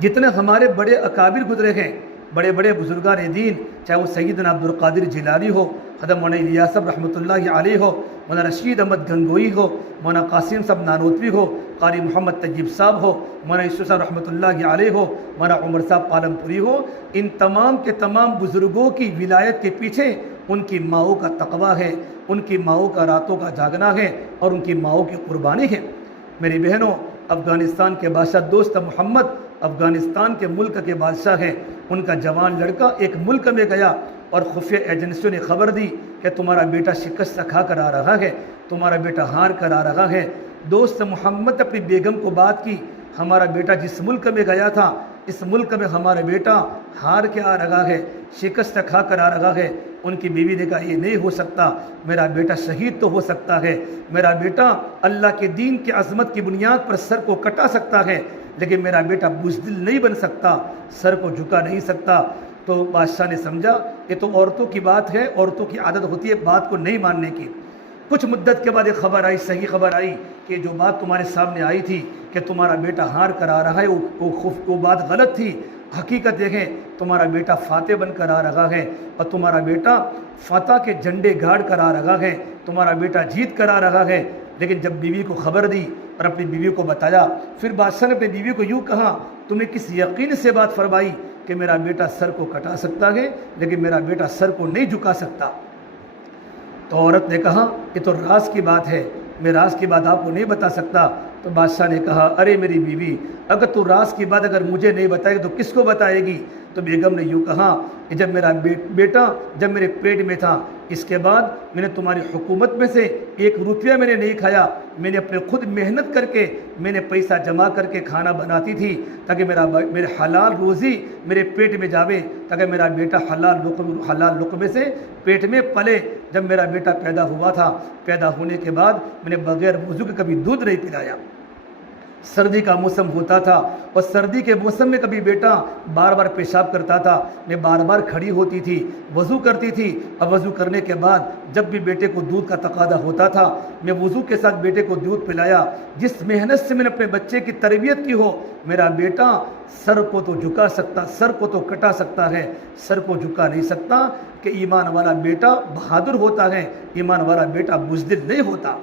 جتنے ہمارے بڑے اکابر گزرے ہیں، بڑے بڑے بزرگان دین، چاہے وہ سیدنا عبدالقادر جیلانی ہو، حضرت مولانا الیاس صاحب رحمۃ اللہ علیہ ہو، مولانا رشید احمد گنگوئی ہو، مولانا قاسم صاحب نانوتوی ہو، قاری محمد طیب صاحب ہو، مولانا یوسف صاحب رحمۃ اللہ علیہ ہو، مولانا عمر صاحب پالم پوری ہو، ان تمام کے تمام بزرگوں کی ولایت کے پیچھے ان کی ماؤں کا تقویٰ ہے، ان کی ماؤں کا راتوں کا جاگنا ہے، اور ان کی ماؤں کی قربانی ہے. میری بہنوں افغانستان کے بادشاہ دوست محمد افغانستان کے ملک کے بادشاہ ہیں. ان کا جوان لڑکا ایک ملک میں گیا اور خفیہ ایجنسیوں نے خبر دی کہ تمہارا بیٹا شکست کھا کر آ رہا ہے، تمہارا بیٹا ہار کر آ رہا ہے. دوست محمد اپنی بیگم کو بات کی، ہمارا بیٹا جس ملک میں گیا تھا، اس ملک میں ہمارا بیٹا ہار کے آ رہا ہے، شکست کھا کر آ رہا ہے۔ ان کی بیوی نے کہا یہ نہیں ہو سکتا، میرا بیٹا شہید تو ہو سکتا ہے، میرا بیٹا اللہ کے دین کی عظمت کی بنیاد پر سر کو کٹا سکتا ہے، لیکن میرا بیٹا بزدل نہیں بن سکتا، سر کو جھکا نہیں سکتا۔ تو بادشاہ نے سمجھا یہ تو عورتوں کی بات ہے، عورتوں کی عادت ہوتی ہے بات کو نہیں ماننے کی۔ کچھ مدت کے بعد ایک خبر آئی، صحیح خبر آئی کہ جو بات تمہارے سامنے آئی تھی کہ تمہارا بیٹا ہار کر آ رہا ہے وہ بات غلط تھی۔ حقیقت دیکھیں تمہارا بیٹا فاتح بن کر آ رہا ہے، اور تمہارا بیٹا فتح کے جھنڈے گاڑ کر آ رہا ہے، تمہارا بیٹا جیت کر آ رہا ہے۔ لیکن جب بیوی کو خبر دی اور اپنی بیوی کو بتایا، پھر بادشاہ نے اپنی بیوی کو یوں کہا تم نے کس یقین سے بات فرمائی کہ میرا بیٹا سر کو کٹا سکتا ہے لیکن میرا بیٹا سر کو نہیں جھکا سکتا؟ تو عورت نے کہا یہ تو راز کی بات ہے، میں راز کی بات آپ کو نہیں بتا سکتا۔ تو بادشاہ نے کہا ارے میری بیوی، اگر تو راز کی بات اگر مجھے نہیں بتائے گی تو کس کو بتائے گی؟ تو بیگم نے یوں کہا کہ جب میرا بیٹا جب میرے پیٹ میں تھا، اس کے بعد میں نے تمہاری حکومت میں سے 1 روپیہ میں نے نہیں کھایا، میں نے اپنے خود محنت کر کے میں نے پیسہ جمع کر کے کھانا بناتی تھی تاکہ میرے حلال روزی میرے پیٹ میں جاوے، تاکہ میرا بیٹا حلال لقمے سے پیٹ میں پلے۔ جب میرا بیٹا پیدا ہوا تھا، پیدا ہونے کے بعد میں نے بغیر وضو کے کبھی دودھ نہیں پلایا۔ سردی کا موسم ہوتا تھا اور سردی کے موسم میں کبھی بیٹا بار بار پیشاب کرتا تھا، میں بار بار کھڑی ہوتی تھی، وضو کرتی تھی، اور وضو کرنے کے بعد جب بھی بیٹے کو دودھ کا تقاضا ہوتا تھا میں وضو کے ساتھ بیٹے کو دودھ پلایا۔ جس محنت سے میں نے اپنے بچے کی تربیت کی ہو، میرا بیٹا سر کو تو جھکا سکتا، سر کو تو کٹا سکتا ہے، سر کو جھکا نہیں سکتا کہ ایمان والا بیٹا بہادر ہوتا ہے، ایمان والا بیٹا بزدل نہیں ہوتا۔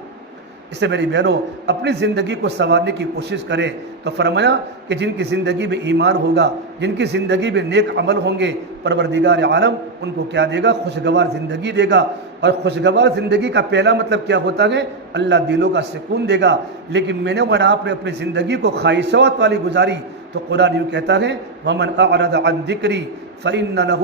اس سے میری بہنوں اپنی زندگی کو سنوارنے کی کوشش کریں۔ تو فرمایا کہ جن کی زندگی میں ایمان ہوگا، جن کی زندگی میں نیک عمل ہوں گے، پروردگار عالم ان کو کیا دے گا؟ خوشگوار زندگی دے گا۔ اور خوشگوار زندگی کا پہلا مطلب کیا ہوتا ہے؟ اللہ دلوں کا سکون دے گا۔ لیکن میں نے اور آپ نے اپنی زندگی کو خواہشات والی گزاری تو قرآن یوں کہتا ہے وَمَنْ أَعْرَضَ عَنْ ذِكْرِي فَإِنَّ لَهُ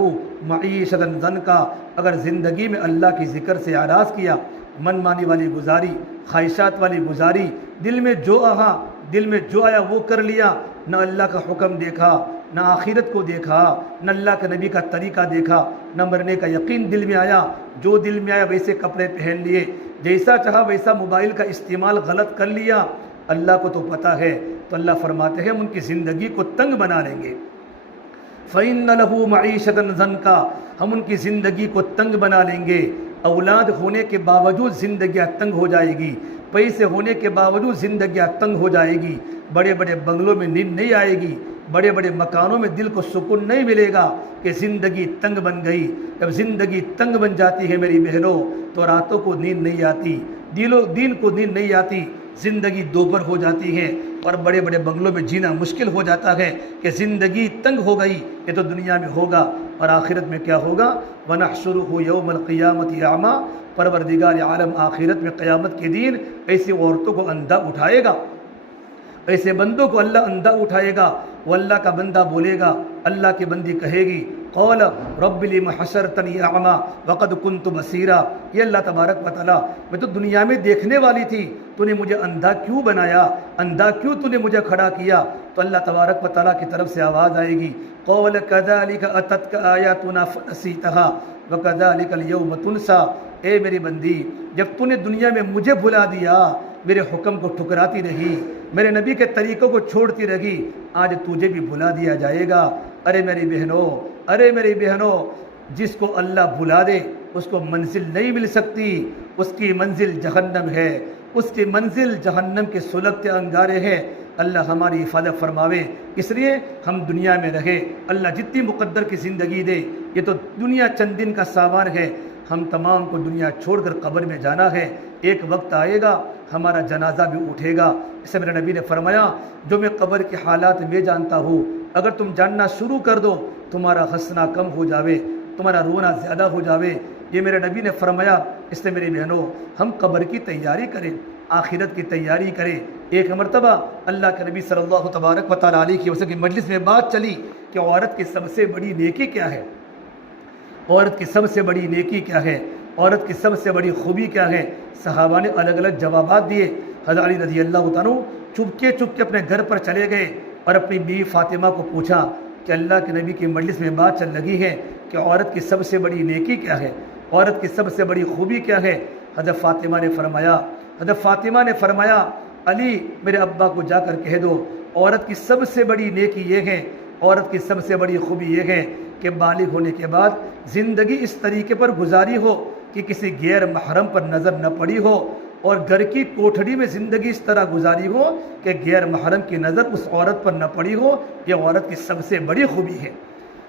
مَعِيشَةً ضَنْكًا۔ اگر زندگی میں اللہ کی ذکر سے اعراض کیا، من مانی والی گزاری، خواہشات والی گزاری، دل میں جو آیا وہ کر لیا، نہ اللہ کا حکم دیکھا، نہ آخرت کو دیکھا، نہ اللہ کے نبی کا طریقہ دیکھا، نہ مرنے کا یقین دل میں آیا، جو دل میں آیا ویسے کپڑے پہن لیے، جیسا چاہا ویسا موبائل کا استعمال غلط کر لیا، اللہ کو تو پتہ ہے۔ تو اللہ فرماتے ہیں ہم ان کی زندگی کو تنگ بنا لیں گے۔ فَإِنَّ لَهُ مَعِيشَةً ضَنْكًا، ہم ان کی زندگی کو تنگ بنا لیں گے۔ اولاد ہونے کے باوجود زندگیاں تنگ ہو جائے گی، پیسے ہونے کے باوجود زندگیاں تنگ ہو جائے گی، بڑے بڑے بنگلوں میں نیند نہیں آئے گی، بڑے بڑے مکانوں میں دل کو سکون نہیں ملے گا کہ زندگی تنگ بن گئی۔ جب زندگی تنگ بن جاتی ہے میری بہنوں تو راتوں کو نیند نہیں آتی، دین کو نیند نہیں آتی، زندگی دوبر ہو جاتی ہے، اور بڑے بڑے بنگلوں میں جینا مشکل ہو جاتا ہے کہ زندگی تنگ ہو گئی۔ یہ تو دنیا میں ہوگا، اور آخرت میں کیا ہوگا؟ وَنَحْشُرُهُ يَوْمَ الْقِيَامَةِ أَعْمَىٰ، پروردگار عالم آخرت میں قیامت کے دن ایسی عورتوں کو اندھا اٹھائے گا، ایسے بندوں کو اللہ اندھا اٹھائے گا۔ وہ اللہ کا بندہ بولے گا، اللہ کی بندی کہے گی قال رب لم حشرتنی اعمی وقد كنت بصیرا، یہ اللہ تبارک و تعالیٰ میں تو دنیا میں دیکھنے والی تھی، تو نے مجھے اندھا کیوں بنایا، اندھا کیوں تو نے مجھے کھڑا کیا؟ تو اللہ تبارک و تعالیٰ کی طرف سے آواز آئے گی قال كذلك اتتك آیاتنا فنسیتها وكذلك اليوم تنسى، اے میری بندی جب تو نے دنیا میں مجھے بھلا دیا، میرے حکم کو ٹھکراتی رہی، میرے نبی کے طریقوں کو چھوڑتی رہی، آج تجھے بھی بھلا دیا جائے گا۔ ارے میری بہنوں، جس کو اللہ بھلا دے اس کو منزل نہیں مل سکتی، اس کی منزل جہنم ہے، اس کی منزل جہنم کے سلگتے انگارے ہیں۔ اللہ ہماری حفاظت فرماوے، اس لیے ہم دنیا میں رہے، اللہ جتنی مقدر کی زندگی دے، یہ تو دنیا چند دن کا سامان ہے، ہم تمام کو دنیا چھوڑ کر قبر میں جانا ہے، ایک وقت آئے گا ہمارا جنازہ بھی اٹھے گا۔ اس سے میرے نبی نے فرمایا جو میں قبر کے حالات میں جانتا ہوں، اگر تم جاننا شروع کر دو تمہارا ہنسنا کم ہو جاوے، تمہارا رونا زیادہ ہو جاوے، یہ میرے نبی نے فرمایا۔ اس سے میری بہنوں ہم قبر کی تیاری کریں، آخرت کی تیاری کریں۔ ایک مرتبہ اللہ کے نبی صلی اللہ تبارک و تعالیٰ علیہ وسلم کی مجلس میں بات چلی کہ عورت کی سب سے بڑی نیکی کیا ہے، عورت کی سب سے بڑی نیکی کیا ہے، عورت کی سب سے بڑی خوبی کیا ہے؟ صحابہ نے الگ الگ جوابات دیے۔ حضرت علی رضی اللہ عنہ چپکے اپنے گھر پر چلے گئے اور اپنی بیوی فاطمہ کو پوچھا کہ اللہ کے نبی کی مجلس میں بات چل لگی ہے کہ عورت کی سب سے بڑی نیکی کیا ہے، عورت کی سب سے بڑی خوبی کیا ہے، حضرت فاطمہ نے فرمایا علی میرے ابا کو جا کر کہہ دو عورت کی سب سے بڑی نیکی یہ ہے، عورت کی سب سے بڑی خوبی یہ ہے کہ بالغ ہونے کے بعد زندگی اس طریقے پر گزاری ہو کہ کسی غیر محرم پر نظر نہ پڑی ہو، اور گھر کی کوٹھڑی میں زندگی اس طرح گزاری ہو کہ غیر محرم کی نظر اس عورت پر نہ پڑی ہو۔ یہ عورت کی سب سے بڑی خوبی ہے۔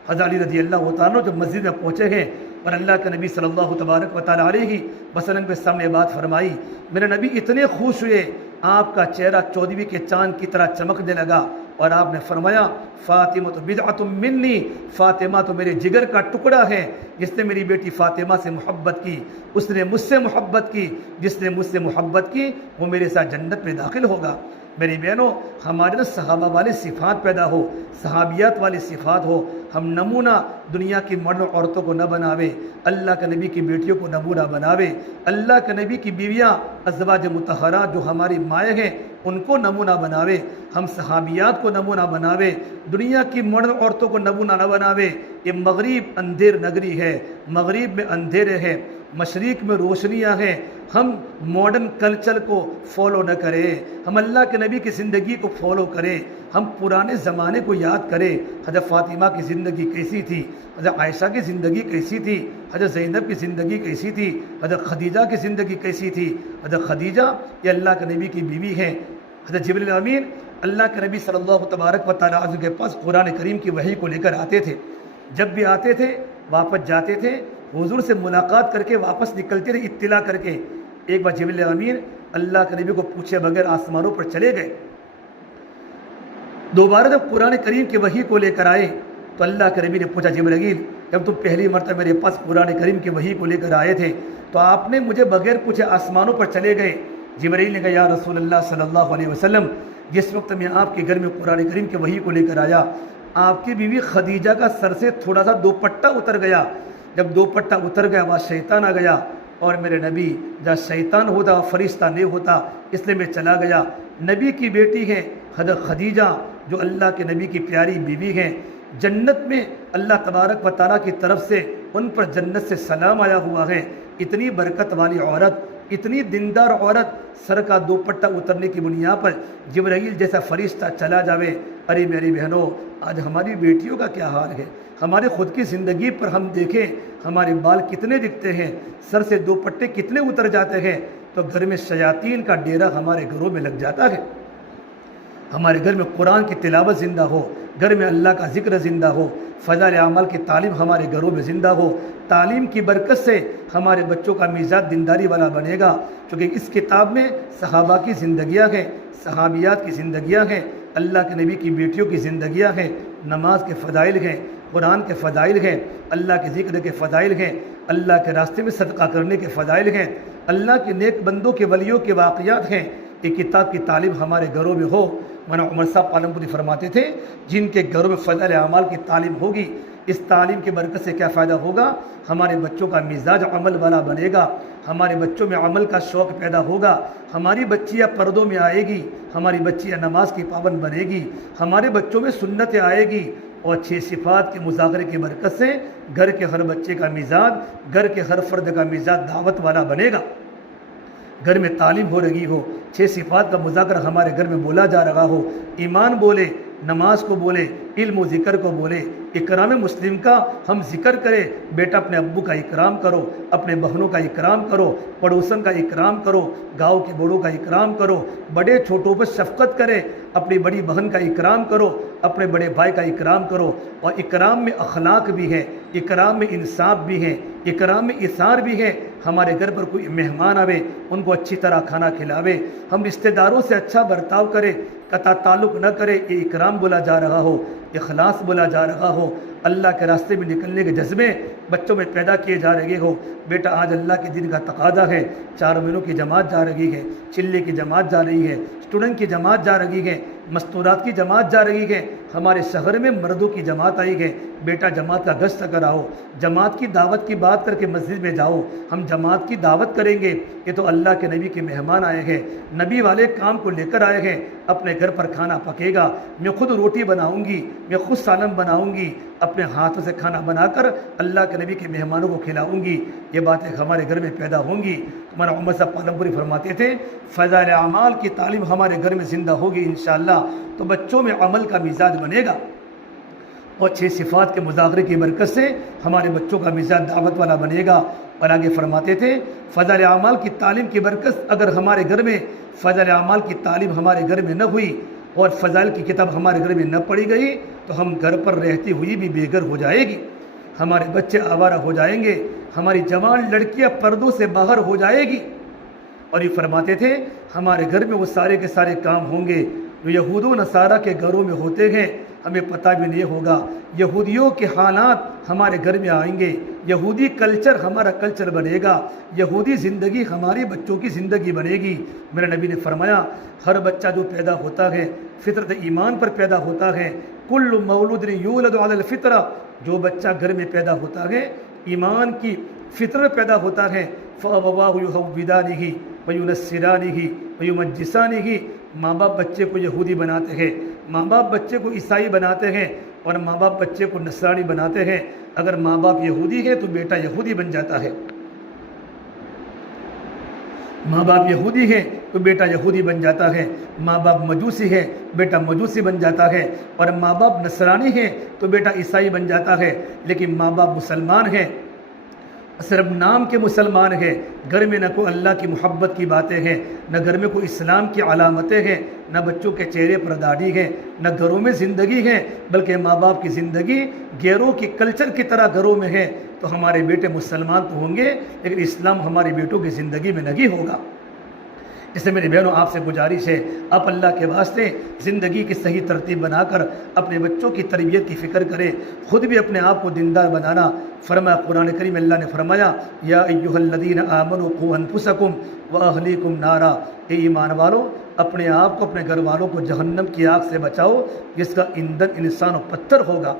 حضرت علی رضی اللہ تعالیٰ جو مسجد میں پہنچے ہیں اور اللہ کے نبی صلی اللہ تبارک و تعالیٰ علیہ وسلم کے سامنے بات فرمائی، میرے نبی اتنے خوش ہوئے، آپ کا چہرہ 14ویں کے چاند کی طرح چمکنے لگا، اور آپ نے فرمایا فاطمہ تو بدعۃ منی، فاطمہ تو میرے جگر کا ٹکڑا ہے، جس نے میری بیٹی فاطمہ سے محبت کی اس نے مجھ سے محبت کی، جس نے مجھ سے محبت کی وہ میرے ساتھ جنت میں داخل ہوگا۔ میری بہنوں، ہمارے صحابہ والی صفات پیدا ہو، صحابیات والی صفات ہو، ہم نمونہ دنیا کی مرد عورتوں کو نہ بناوے، اللہ کے نبی کی بیٹیوں کو نمونہ بناوے، اللہ کے نبی کی بیویاں ازواج مطہرات جو ہماری مائیں ہیں ان کو نمونہ بناوے، ہم صحابیات کو نمونہ بناوے، دنیا کی مرد عورتوں کو نمونہ نہ بناوے۔ یہ مغرب اندھیر نگری ہے، مغرب میں اندھیرے ہیں، مشرق میں روشنیاں ہیں، ہم ماڈرن کلچر کو فالو نہ کریں، ہم اللہ کے نبی کی زندگی کو فالو کریں، ہم پرانے زمانے کو یاد کریں۔ حضرت فاطمہ کی زندگی کیسی تھی، حضرت عائشہ کی زندگی کیسی تھی، حضرت زینب کی زندگی کیسی تھی، حضرت خدیجہ کی زندگی کیسی تھی۔ حضرت خدیجہ یہ اللہ کے نبی کی بیوی ہیں۔ حضرت جبریل امین اللہ کے نبی صلی اللہ تبارک و تعالیٰ عنہ کے پاس قرآن کریم کی وحی کو لے کر آتے تھے، جب بھی آتے تھے واپس جاتے تھے، حضور سے ملاقات کر کے واپس نکلتے تھے اطلاع کر کے۔ ایک بار جبریل امین اللہ کے نبی کو پوچھے بغیر آسمانوں پر چلے گئے۔ دوبارہ جب قرآن کریم کی وحی کو لے کر آئے تو اللہ کے نبی نے پوچھا جبرائیل جب تم پہلی مرتبہ میرے پاس قرآن کریم کی وحی کو لے کر آئے تھے تو آپ نے مجھے بغیر پوچھے آسمانوں پر چلے گئے؟ جبرائیل نے کہا یا رسول اللہ صلی اللہ علیہ وسلم، جس وقت میں آپ کے گھر میں قرآن کریم کی وحی کو لے کر آیا، آپ کی بیوی خدیجہ کا سر سے تھوڑا سا دوپٹہ اتر گیا، جب دوپٹہ اتر گیا وہاں شیطان آ گیا، اور میرے نبی جہاں شیطان ہوتا فرشتہ نہیں ہوتا، اس لیے میں چلا گیا۔ نبی کی بیٹی ہے حضرت خدیجہ جو اللہ کے نبی کی پیاری بیوی ہیں، جنت میں اللہ تبارک و تعالیٰ کی طرف سے ان پر جنت سے سلام آیا ہوا ہے۔ اتنی برکت والی عورت، اتنی دیندار عورت، سر کا دوپٹہ اترنے کی بنیاد پر جبرائیل جیسا فرشتہ چلا جاوے۔ ارے میری بہنوں، آج ہماری بیٹیوں کا کیا حال ہے؟ ہمارے خود کی زندگی پر ہم دیکھیں، ہمارے بال کتنے دکھتے ہیں، سر سے دوپٹے کتنے اتر جاتے ہیں، تو گھر میں شیاطین کا ڈیرا ہمارے گھروں میں لگ جاتا ہے۔ ہمارے گھر میں قرآن کی تلاوت زندہ ہو، گھر میں اللہ کا ذکر زندہ ہو، فضائل اعمال کی تعلیم ہمارے گھروں میں زندہ ہو، تعلیم کی برکت سے ہمارے بچوں کا مزاج دینداری والا بنے گا، کیونکہ اس کتاب میں صحابہ کی زندگیاں ہیں، صحابیات کی زندگیاں ہیں، اللہ کے نبی کی بیٹیوں کی زندگیاں ہیں، نماز کے فضائل ہیں، قرآن کے فضائل ہیں، اللہ کے ذکر کے فضائل ہیں، اللہ کے راستے میں صدقہ کرنے کے فضائل ہیں، اللہ کے نیک بندوں کے ولیوں کے واقعات ہیں۔ یہ کتاب کی تعلیم ہمارے گھروں میں ہو۔ مولانا عمر صاحب پالمپوری فرماتے تھے جن کے گھروں میں فضائل اعمال کی تعلیم ہوگی، اس تعلیم کی برکت سے کیا فائدہ ہوگا؟ ہمارے بچوں کا مزاج عمل والا بنے گا، ہمارے بچوں میں عمل کا شوق پیدا ہوگا، ہماری بچیاں پردوں میں آئے گی، ہماری بچیاں نماز کی پابند بنے گی، ہمارے بچوں میں سنتیں آئے گی، اور اچھی صفات کے مذاکرے کی برکت سے گھر کے ہر بچے کا مزاج، گھر کے ہر فرد کا مزاج دعوت والا بنے گا۔ گھر میں تعلیم ہو رہی ہو، 6 صفات کا مذاکرہ ہمارے گھر میں بولا جا رہا ہو، ایمان بولے، نماز کو بولے، علم و ذکر کو بولے، اکرام مسلم کا ہم ذکر کرے، بیٹا اپنے ابو کا اکرام کرو، اپنے بہنوں کا اکرام کرو، پڑوسن کا اکرام کرو، گاؤں کے بڑوں کا اکرام کرو، بڑے چھوٹوں پر شفقت کرے، اپنی بڑی بہن کا اکرام کرو، اپنے بڑے بھائی کا اکرام کرو۔ اور اکرام میں اخلاق بھی ہے، اکرام میں انصاف بھی ہے، اکرام میں اثار بھی ہے۔ ہمارے گھر پر کوئی مہمان آوے ان کو اچھی طرح کھانا کھلاوے، ہم رشتہ داروں سے اچھا برتاؤ کرے، قطع تعلق نہ کرے، یہ اکرام بولا جا رہا ہو، اخلاص بولا جا رہا ہو۔ اللہ کے راستے میں نکلنے کے جذبے بچوں میں پیدا کیے جا رہے ہو۔ بیٹا آج اللہ کے دین کا تقاضا ہے، 4 مہینوں کی جماعت جا رہی ہے، چلے کی جماعت جا رہی ہے، اسٹوڈنٹ کی جماعت جا رہی ہے، مستورات کی جماعت جا رہی ہے۔ ہمارے شہر میں مردوں کی جماعت آئی ہے، بیٹا جماعت کا گشت کراؤ، جماعت کی دعوت کی بات کر کے مسجد میں جاؤ، ہم جماعت کی دعوت کریں گے، یہ تو اللہ کے نبی کے مہمان آئے ہیں، نبی والے کام کو لے کر آئے ہیں، اپنے گھر پر کھانا پکے گا، میں خود روٹی بناؤں گی، میں خود سالن بناؤں گی، اپنے ہاتھوں سے کھانا بنا کر اللہ کے نبی کے مہمانوں کو کھلاؤں گی، یہ باتیں ہمارے گھر میں پیدا ہوں گی۔ ہمارا عمر صاحب پالمپوری فرماتے تھے فضائل اعمال کی تعلیم ہمارے گھر میں زندہ ہوگی انشاءاللہ تو بچوں میں عمل کا مزاج بنے گا، اور 6 صفات کے مظاہرے کی برکت سے ہمارے بچوں کا مزاج دعوت والا بنے گا۔ اور آگے فرماتے تھے فضائل اعمال کی تعلیم کی برکت اگر ہمارے گھر میں فضائل اعمال کی تعلیم ہمارے گھر میں نہ ہوئی اور فضائل کی کتاب ہمارے گھر میں نہ پڑھی گئی تو ہم گھر پر رہتی ہوئی بھی بے گھر ہو جائے گی، ہمارے بچے آوارہ ہو جائیں گے، ہماری جوان لڑکیاں پردوں سے باہر ہو جائے گی۔ اور یہ فرماتے تھے ہمارے گھر میں وہ سارے کے سارے کام ہوں گے جو یہود و نصارہ کے گھروں میں ہوتے ہیں، ہمیں پتہ بھی نہیں ہوگا، یہودیوں کے حالات ہمارے گھر میں آئیں گے، یہودی کلچر ہمارا کلچر بنے گا، یہودی زندگی ہمارے بچوں کی زندگی بنے گی۔ میرے نبی نے فرمایا ہر بچہ جو پیدا ہوتا ہے فطرت ایمان پر پیدا ہوتا ہے، کل مولود یولد علی الفطرہ، جو بچہ گھر میں پیدا ہوتا ہے ایمان کی فطرت پیدا ہوتا ہے، فَأَبَوَاهُ يُهَوِّدَانِهِ وَيُنَصِّرَانِهِ وَيُمَجِّسَانِهِ، ماں باپ بچے کو یہودی بناتے ہیں، ماں باپ بچے کو عیسائی بناتے ہیں، اور ماں باپ بچے کو نصرانی بناتے ہیں۔ اگر ماں باپ یہودی ہے تو بیٹا یہودی بن جاتا ہے، ماں باپ یہودی ہے تو بیٹا یہودی بن جاتا ہے، ماں باپ مجوسی ہے بیٹا مجوسی بن جاتا ہے، اور ماں باپ نصرانی ہے تو بیٹا عیسائی بن جاتا ہے۔ لیکن ماں باپ مسلمان ہیں، صرف نام کے مسلمان ہیں، گھر میں نہ کوئی اللہ کی محبت کی باتیں ہیں، نہ گھر میں کوئی اسلام کی علامتیں ہیں، نہ بچوں کے چہرے پر داڑھی ہے، نہ گھروں میں زندگی ہے، بلکہ ماں باپ کی زندگی غیروں کی کلچر کی طرح گھروں میں ہے، تو ہمارے بیٹے مسلمان تو ہوں گے لیکن اسلام ہمارے بیٹوں کی زندگی میں نہیں ہوگا۔ اس سے میری بہنوں آپ سے گزارش ہے آپ اللہ کے واسطے زندگی کی صحیح ترتیب بنا کر اپنے بچوں کی تربیت کی فکر کریں، خود بھی اپنے آپ کو دیندار بنانا۔ فرمایا قرآن کریم اللہ نے فرمایا یا ایھا الذین آمنوا قوا انفسکم واہلیکم نارا، اے ایمان والو اپنے آپ کو اپنے گھر والوں کو جہنم کی آگ سے بچاؤ جس کا ایندھن انسان و پتھر ہوگا۔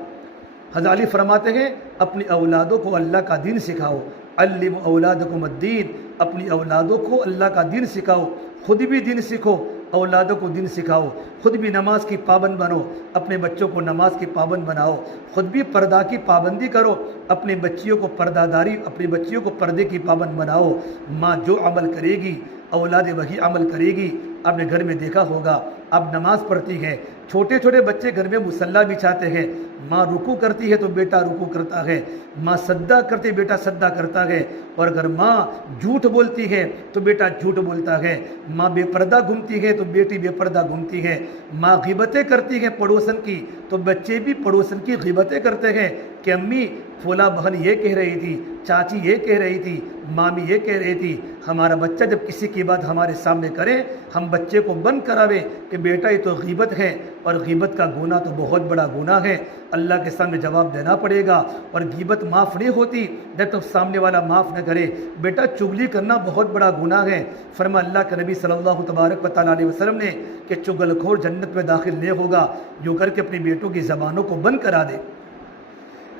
حضرت علی فرماتے ہیں اپنی اولادوں کو اللہ کا دین سکھاؤ، علموا اولادکم الدین، اپنی اولادوں کو اللہ کا دین سکھاؤ، خود بھی دین سیکھو، اولادوں کو دین سکھاؤ، خود بھی نماز کی پابند بنو، اپنے بچوں کو نماز کی پابند بناؤ، خود بھی پردہ کی پابندی کرو، اپنے بچیوں کو پردہ داری اپنی بچیوں کو پردے کی پابند بناؤ۔ ماں جو عمل کرے گی اولاد وہی عمل کرے گی۔ آپ نے گھر میں دیکھا ہوگا اب نماز پڑھتی ہے، چھوٹے چھوٹے بچے گھر میں مصلی بچھاتے ہیں، ماں رکوع کرتی ہے تو بیٹا رکوع کرتا ہے، ماں سجدہ کرتی بیٹا سجدہ کرتا ہے، اور اگر ماں جھوٹ بولتی ہے تو بیٹا جھوٹ بولتا ہے، ماں بے پردہ گھومتی ہے تو بیٹی بے پردہ گھومتی ہے، ماں غیبتیں کرتی ہے پڑوسن کی تو بچے بھی پڑوسن کی غیبتیں کرتے ہیں کہ امی فلاں بہن یہ کہہ رہی تھی، چاچی یہ کہہ رہی تھی، مامی یہ کہہ رہی تھی۔ ہمارا بچہ جب کسی کی بات ہمارے سامنے کرے ہم بچے کو بند کراوے کہ بیٹا یہ تو غیبت ہے، اور غیبت کا گناہ تو بہت بڑا گناہ ہے، اللہ کے سامنے جواب دینا پڑے گا، اور غیبت معاف نہیں ہوتی جب تک سامنے والا معاف نہ کرے۔ بیٹا چغلی کرنا بہت بڑا گناہ ہے، فرما اللہ کے نبی صلی اللہ تبارک و تعالیٰ علیہ وسلم نے کہ چغل خور جنت میں داخل نہیں ہوگا جو کر کے اپنی بیٹوں کی زبانوں کو بند کرا دے۔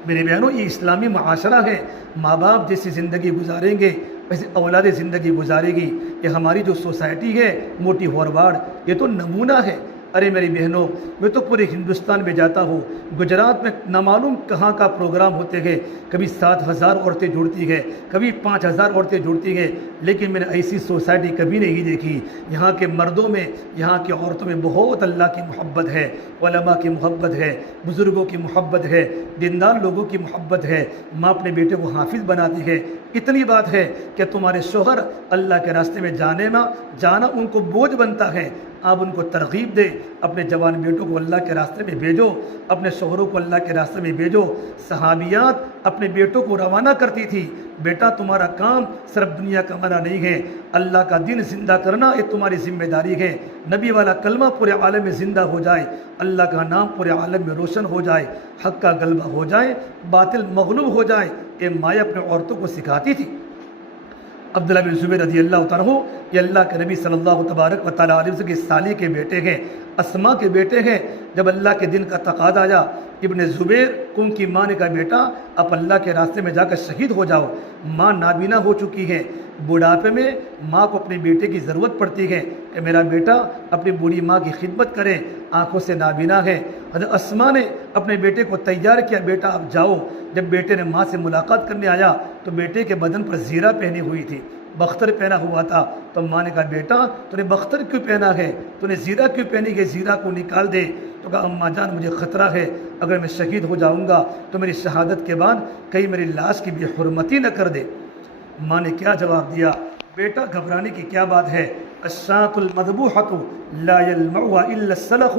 میرے بہنوں یہ اسلامی معاشرہ ہے، ماں باپ جیسی زندگی گزاریں گے ویسے اولاد زندگی گزارے گی۔ یہ ہماری جو سوسائٹی ہے موٹی ہورواڑ یہ تو نمونہ ہے۔ ارے میری بہنوں میں تو پورے ہندوستان میں جاتا ہوں، گجرات میں نامعلوم کہاں کا پروگرام ہوتے ہیں، کبھی 7,000 عورتیں جڑتی ہیں، کبھی 5,000 عورتیں جڑتی ہیں، لیکن میں نے ایسی سوسائٹی کبھی نہیں دیکھی۔ یہاں کے مردوں میں یہاں کی عورتوں میں بہت اللہ کی محبت ہے، علماء کی محبت ہے، بزرگوں کی محبت ہے، دیندار لوگوں کی محبت ہے۔ ماں اپنے بیٹے کو حافظ بناتی ہے، اتنی بات ہے کہ تمہارے شوہر اللہ کے راستے میں جانا ان کو بوجھ بنتا ہے، آپ ان کو ترغیب دیں، اپنے جوان بیٹوں کو اللہ کے راستے میں بھیجو، اپنے شوہروں کو اللہ کے راستے میں بھیجو۔ صحابیات اپنے بیٹوں کو روانہ کرتی تھی، بیٹا تمہارا کام صرف دنیا کمانا نہیں ہے، اللہ کا دین زندہ کرنا یہ تمہاری ذمہ داری ہے۔ نبی والا کلمہ پورے عالم میں زندہ ہو جائے، اللہ کا نام پورے عالم میں روشن ہو جائے، حق کا غلبہ ہو جائے، باطل مغلوب ہو جائے، یہ مائیں اپنے عورتوں کو سکھاتی تھی۔ عبداللہ بن زبیر رضی اللہ تعالیٰ یہ اللہ کے نبی صلی اللہ تبارک و تعالیٰ علیہ وسلم کے سالی کے بیٹے ہیں، اسما کے بیٹے ہیں۔ جب اللہ کے دن کا تقاضا آیا ابن زبیر کو ان کی ماں نے کہا بیٹا آپ اللہ کے راستے میں جا کر شہید ہو جاؤ. ماں نابینا ہو چکی ہے. بڑھاپے میں ماں کو اپنے بیٹے کی ضرورت پڑتی ہے کہ میرا بیٹا اپنی بوڑھی ماں کی خدمت کرے, آنکھوں سے نابینا ہے. حضرت اسماء نے اپنے بیٹے کو تیار کیا, بیٹا آپ جاؤ. جب بیٹے نے ماں سے ملاقات کرنے آیا تو بیٹے کے بدن پر زیرہ پہنی ہوئی تھی, بختر پہنا ہوا تھا. تو ماں نے کہا بیٹا تو نے بختر کیوں پہنا ہے, تو نے زیرہ کیوں پہنی ہے, زیرہ کو نکال دے. تو کہا اماں جان مجھے خطرہ ہے, اگر میں شہید ہو جاؤں گا تو میری شہادت کے بعد کہیں میری لاش کی بے حرمتی نہ کر دے. ماں نے کیا جواب دیا, بیٹا گھبرانے کی کیا بات ہے, الشاۃ المذبوحۃ لا یلمعها الا السلخ.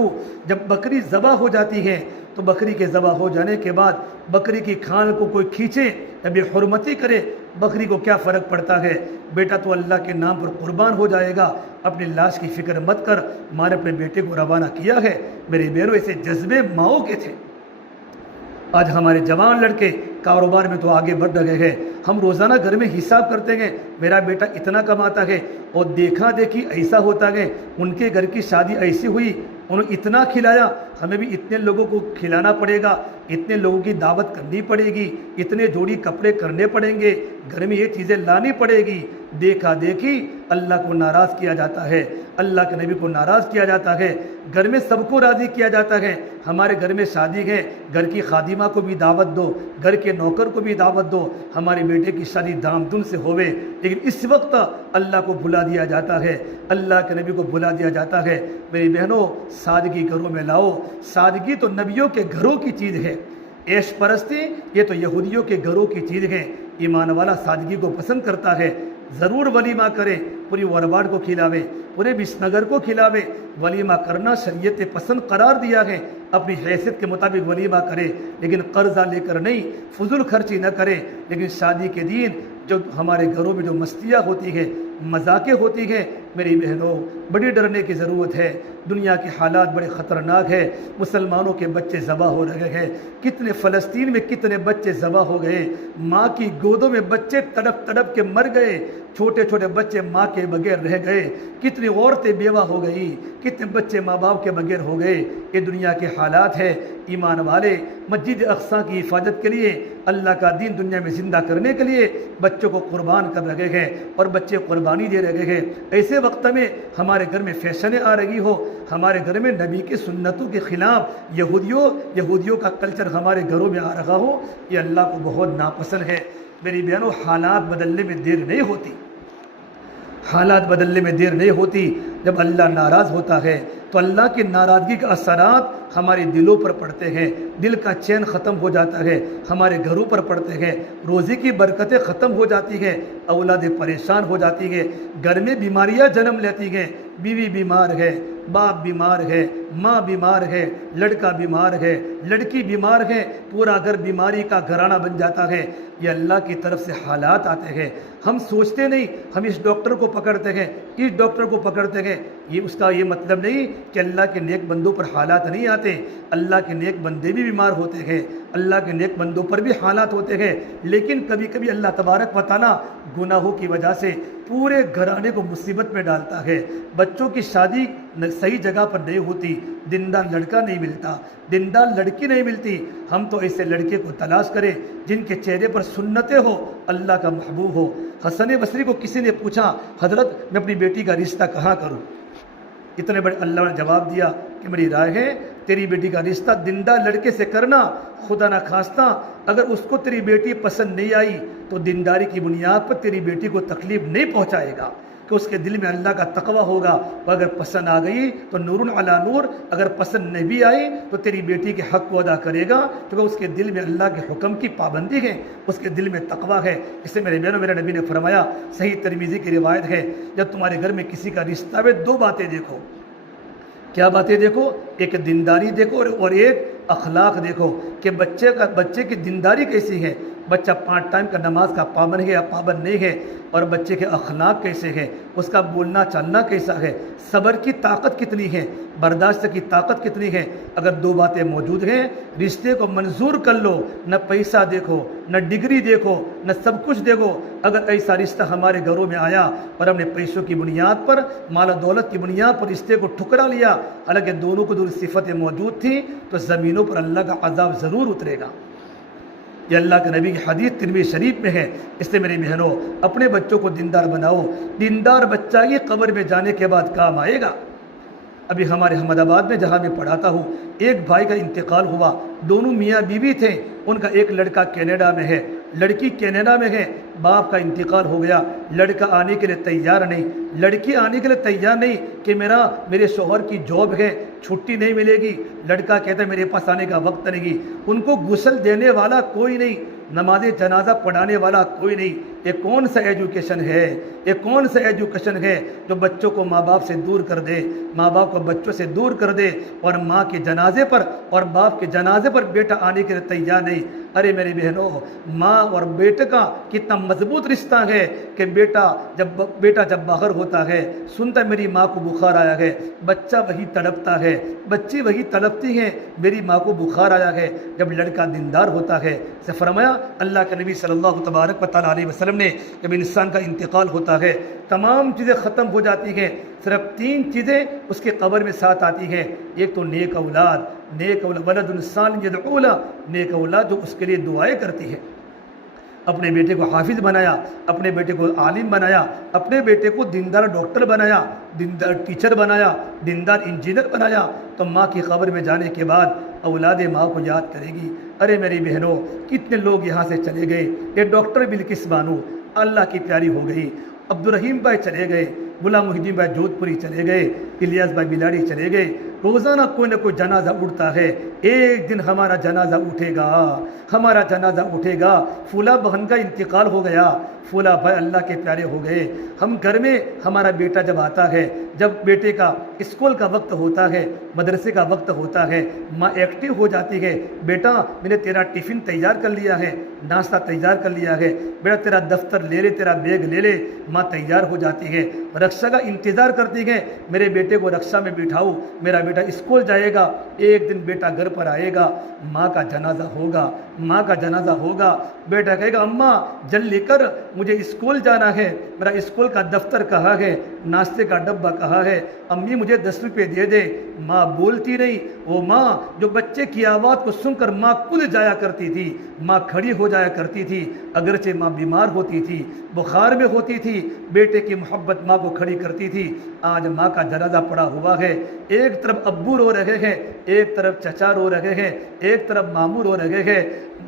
جب بکری ذبح ہو جاتی ہے تو بکری کے ذبح ہو جانے کے بعد بکری کی کھال کو کوئی کھینچے یا بے حرمتی کرے, بکری کو کیا فرق پڑتا ہے. بیٹا تو اللہ کے نام پر قربان ہو جائے گا, اپنی لاش کی فکر مت کر. ماں نے اپنے بیٹے کو روانہ کیا ہے. میرے بہنوں ایسے جذبے ماؤں کے تھے. آج ہمارے جوان لڑکے کاروبار میں تو آگے بڑھ رہے ہیں. ہم روزانہ گھر میں حساب کرتے ہیں میرا بیٹا اتنا کماتا ہے, اور دیکھا دیکھی ایسا ہوتا ہے. ان کے گھر کی شادی ایسی ہوئی, انہوں اتنا کھلایا, ہمیں بھی اتنے لوگوں کو کھلانا پڑے گا, اتنے لوگوں کی دعوت کرنی پڑے گی, اتنے جوڑی کپڑے کرنے پڑیں گے, گھر میں یہ چیزیں لانی پڑے گی. دیکھا دیکھی اللہ کو ناراض کیا جاتا ہے, اللہ کے نبی کو ناراض کیا جاتا ہے. گھر میں سب کو راضی کیا جاتا ہے. ہمارے گھر میں شادی ہے, گھر کی خادمہ کو بھی دعوت دو, گھر کے نوکر کو بھی دعوت دو, ہمارے بیٹے کی شادی دھام دھوم سے ہوئے. لیکن اس وقت اللہ کو بھلا دیا جاتا ہے, اللہ کے نبی کو بھلا دیا جاتا ہے. میری بہنوں سادگی گھروں میں لاؤ. سادگی تو نبیوں کے گھروں کی چیز ہے, عیش پرستی یہ تو یہودیوں کے گھروں کی چیز ہے. ایمان والا سادگی کو پسند کرتا ہے. ضرور ولیمہ کرے, پوری ورواڑ کو کھلاوے, پورے بس نگر کو کھلاوے. ولیمہ کرنا شریعت پسند قرار دیا ہے, اپنی حیثیت کے مطابق ولیمہ کرے, لیکن قرضہ لے کر نہیں, فضول خرچی نہ کرے. لیکن شادی کے دن جو ہمارے گھروں میں جو مستیاں ہوتی ہے, مذاقیں ہوتی ہیں, میری بہنوں بڑی ڈرنے کی ضرورت ہے. دنیا کے حالات بڑے خطرناک ہیں. مسلمانوں کے بچے ذبح ہو رہے ہیں. کتنے فلسطین میں کتنے بچے ذبح ہو گئے, ماں کی گودوں میں بچے تڑپ تڑپ کے مر گئے. چھوٹے چھوٹے بچے ماں کے بغیر رہ گئے. کتنی عورتیں بیوہ ہو گئی, کتنے بچے ماں باپ کے بغیر ہو گئے. یہ دنیا کے حالات ہیں. ایمان والے مسجد اقصیٰ کی حفاظت کے لیے, اللہ کا دین دنیا میں زندہ کرنے کے لیے بچوں کو قربان کر رہے ہیں, اور بچے قربانی دے رہے ہیں. ایسے وقت میں ہمارے گھر میں فیشنیں آ رہی ہو, ہمارے گھر میں نبی کی سنتوں کے خلاف یہودیوں کا کلچر ہمارے گھروں میں آ رہا ہو, یہ اللہ کو بہت ناپسند ہے. میری بہنوں حالات بدلنے میں دیر نہیں ہوتی, حالات بدلنے میں دیر نہیں ہوتی. جب اللہ ناراض ہوتا ہے تو اللہ کی ناراضگی کے اثرات ہمارے دلوں پر پڑتے ہیں. دل کا چین ختم ہو جاتا ہے, ہمارے گھروں پر پڑتے ہیں. روزی کی برکتیں ختم ہو جاتی ہیں, اولادیں پریشان ہو جاتی ہیں, گھر میں بیماریاں جنم لیتی ہیں. بیوی بیمار ہے, باپ بیمار ہے, ماں بیمار ہے, لڑکا بیمار ہے, لڑکی بیمار ہے, پورا گھر بیماری کا گھرانہ بن جاتا ہے. یہ اللہ کی طرف سے حالات آتے ہیں. ہم سوچتے نہیں, ہم اس ڈاکٹر کو پکڑتے ہیں, اس ڈاکٹر کو پکڑتے ہیں. یہ اس کا یہ مطلب نہیں کہ اللہ کے نیک بندوں پر حالات نہیں آتے. اللہ کے نیک بندے بھی بیمار ہوتے ہیں, اللہ کے نیک بندوں پر بھی حالات ہوتے ہیں. لیکن کبھی کبھی اللہ تبارک و تعالیٰ گناہوں کی وجہ سے پورے گھرانے کو مصیبت میں ڈالتا ہے. بچوں کی شادی صحیح جگہ پر نہیں ہوتی, دیندار لڑکا نہیں ملتا, دیندار لڑکی نہیں ملتی. ہم تو ایسے لڑکے کو تلاش کریں جن کے چہرے پر سنتیں ہو, اللہ کا محبوب ہو. حسن بصری کو کسی نے پوچھا, حضرت میں اپنی بیٹی کا رشتہ کہاں کروں؟ اتنے بڑے اللہ نے جواب دیا کہ میری رائے ہے تیری بیٹی کا رشتہ دیندار لڑکے سے کرنا. خدا نہ خواستہ اگر اس کو تیری بیٹی پسند نہیں آئی تو دینداری کی بنیاد پر تیری بیٹی کو تکلیف نہیں پہنچائے گا, کہ اس کے دل میں اللہ کا تقوی ہوگا. اور اگر پسند آ گئی تو نور علی نور, اگر پسند نہیں بھی آئی تو تیری بیٹی کے حق کو ادا کرے گا, کیونکہ اس کے دل میں اللہ کے حکم کی پابندی ہے, اس کے دل میں تقوی ہے. اس سے میرے بہنوں, میرے نبی نے فرمایا, صحیح ترمذی کی روایت ہے, جب تمہارے گھر میں کسی کا رشتہ ہے, دو باتیں دیکھو. کیا باتیں دیکھو؟ ایک دینداری دیکھو اور ایک اخلاق دیکھو کہ بچے کی دینداری کیسی ہے. بچہ 5 ٹائم کا نماز کا پابند ہے یا پابند نہیں ہے، اور بچے کے اخلاق کیسے ہیں، اس کا بولنا چلنا کیسا ہے، صبر کی طاقت کتنی ہے، برداشت کی طاقت کتنی ہے۔ اگر 2 باتیں موجود ہیں، رشتے کو منظور کر لو، نہ پیسہ دیکھو، نہ ڈگری دیکھو، نہ سب کچھ دیکھو۔ اگر ایسا رشتہ ہمارے گھروں میں آیا اور ہم نے پیسوں کی بنیاد پر، مال و دولت کی بنیاد پر رشتے کو ٹھکرا لیا، حالانکہ دونوں کو دونوں صفتیں موجود تھیں، تو زمینوں پر اللہ کا عذاب ضرور اترے گا۔ یہ اللہ کے نبی کی حدیث ترمذی شریف میں ہے۔ اس لیے میری بہنوں، اپنے بچوں کو دیندار بناؤ۔ دیندار بچہ ہی قبر میں جانے کے بعد کام آئے گا۔ ابھی ہمارے احمد آباد میں جہاں میں پڑھاتا ہوں، ایک بھائی کا انتقال ہوا، دونوں میاں بیوی تھے، ان کا ایک لڑکا کینیڈا میں ہے، لڑکی کینیڈا میں ہے، باپ کا انتقال ہو گیا، لڑکا آنے کے لیے تیار نہیں، لڑکی آنے کے لیے تیار نہیں کہ میرے شوہر کی جاب ہے، چھٹی نہیں ملے گی، لڑکا کہتا ہے میرے پاس آنے کا وقت نہیں، ان کو غسل دینے والا کوئی نہیں، نماز جنازہ پڑھانے والا کوئی نہیں۔ یہ کون سا ایجوکیشن ہے، یہ کون سا ایجوکیشن ہے جو بچوں کو ماں باپ سے دور کر دے، ماں باپ کو بچوں سے دور کر دے، اور ماں کے جنازے پر اور باپ کے جنازے پر بیٹا آنے کے لیے تیار نہیں۔ ارے میری بہنوں، ماں اور بیٹے کا کتنا مضبوط رشتہ ہے کہ بیٹا جب باہر ہوتا ہے، سنتا میری ماں کو بخار آیا ہے، بچہ وہی تڑپتا ہے، بچی وہی تڑپتی ہے، میری ماں کو بخار آیا ہے۔ جب لڑکا دیندار ہوتا ہے، سے فرمایا اللہ کے نبی صلی اللہ تبارک و تعالیٰ علیہ وسلم نے، جب انسان کا انتقال ہوتا ہے تمام چیزیں ختم ہو جاتی ہیں، صرف 3 چیزیں اس کے قبر میں ساتھ آتی ہیں۔ ایک تو نیک اولاد، ولد صالح یدعو لہ، نیک اولاد جو اس کے لیے دعائیں کرتی ہے۔ اپنے بیٹے کو حافظ بنایا، اپنے بیٹے کو عالم بنایا، اپنے بیٹے کو دیندار ڈاکٹر بنایا، دیندار ٹیچر بنایا، دیندار انجینئر بنایا، تو ماں کی قبر میں جانے کے بعد اولاد ماں کو یاد کرے گی۔ ارے میری بہنوں، کتنے لوگ یہاں سے چلے گئے، یہ ڈاکٹر بلکس بانو اللہ کی پیاری ہو گئی، عبدالرحیم بھائی چلے گئے، غلام محی الدین بھائی جودھ پوری چلے گئے، الیاس بھائی بلاڑی چلے گئے۔ روزانہ کوئی نہ کوئی جنازہ اٹھتا ہے، ایک دن ہمارا جنازہ اٹھے گا، ہمارا جنازہ اٹھے گا۔ فلاں بہن کا انتقال ہو گیا، فلاں بھائی اللہ کے پیارے ہو گئے۔ ہم گھر میں ہمارا بیٹا جب آتا ہے، جب بیٹے کا اسکول کا وقت ہوتا ہے، مدرسے کا وقت ہوتا ہے، ماں ایکٹیو ہو جاتی ہے، بیٹا میں نے تیرا ٹفن تیار کر لیا ہے، ناشتہ تیار کر لیا ہے، بیٹا تیرا دفتر لے لے، تیرا بیگ لے لے۔ ماں تیار ہو جاتی ہے، رکشا کا انتظار کرتی ہے، میرے بیٹے کو رکشا میں بٹھاؤ، میرا بیٹا اسکول جائے گا، ایک دن بیٹا گھر پر آئے گا، ماں کا جنازہ ہوگا، ماں کا جنازہ ہوگا، بیٹا کہے گا اماں جلدی کر مجھے اسکول جانا ہے، میرا اسکول کا دفتر کہاں ہے، ناشتے کا ڈبہ کہاں ہے، امی مجھے 10 روپے دے دے۔ ماں بولتی نہیں، وہ ماں جو بچے کی آواز کو سن کر ماں کھل جایا کرتی تھی، ماں کھڑی ہو جایا کرتی تھی، اگرچہ ماں بیمار ہوتی تھی، بخار میں ہوتی تھی، بیٹے کی محبت ماں کو کھڑی کرتی تھی۔ آج ماں کا جنازہ پڑا ہوا ہے، ایک طرف ابو رو رہے ہیں، ایک طرف چچا رو رہے ہیں، ایک طرف ماموں رو رہے ہیں۔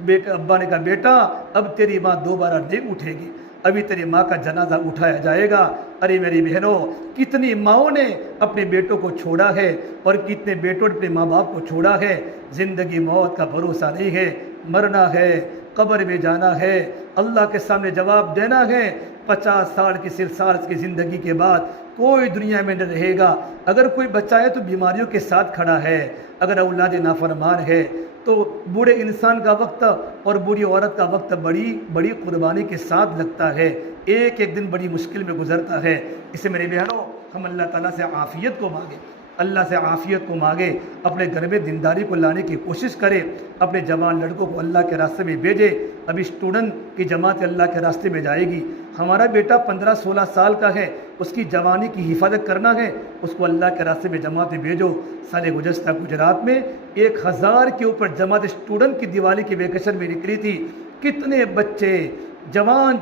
بیٹا ابا نے کہا بیٹا اب تیری ماں دوبارہ نہیں اٹھے گی، ابھی تیری ماں کا جنازہ اٹھایا جائے گا۔ ارے میری بہنوں، کتنی ماؤں نے اپنے بیٹوں کو چھوڑا ہے اور کتنے بیٹوں نے اپنے ماں باپ کو چھوڑا ہے۔ زندگی موت کا بھروسہ نہیں ہے، مرنا ہے، قبر میں جانا ہے، اللہ کے سامنے جواب دینا ہے۔ 50 سال کی 60 سال کی زندگی کے بعد کوئی دنیا میں نہ رہے گا۔ اگر کوئی بچہ ہے تو بیماریوں کے ساتھ کھڑا ہے، اگر اولاد نافرمان ہے تو بوڑھے انسان کا وقت اور بوڑھی عورت کا وقت بڑی قربانی کے ساتھ لگتا ہے، ایک ایک دن بڑی مشکل میں گزرتا ہے۔ اسے میرے بہنوں، ہم اللہ تعالیٰ سے عافیت کو مانگیں، اللہ سے عافیت کو مانگے، اپنے گھر میں دینداری کو لانے کی کوشش کرے، اپنے جوان لڑکوں کو اللہ کے راستے میں بھیجے۔ ابھی اسٹوڈنٹ کی جماعت اللہ کے راستے میں جائے گی، ہمارا بیٹا 15-16 سال کا ہے، اس کی جوانی کی حفاظت کرنا ہے، اس کو اللہ کے راستے میں جماعت میں بھیجو۔ سال گزشتہ گجرات میں 1000 کے اوپر جماعت اسٹوڈنٹ کی دیوالی کی ویکیشن میں نکلی تھی۔ کتنے بچے جوان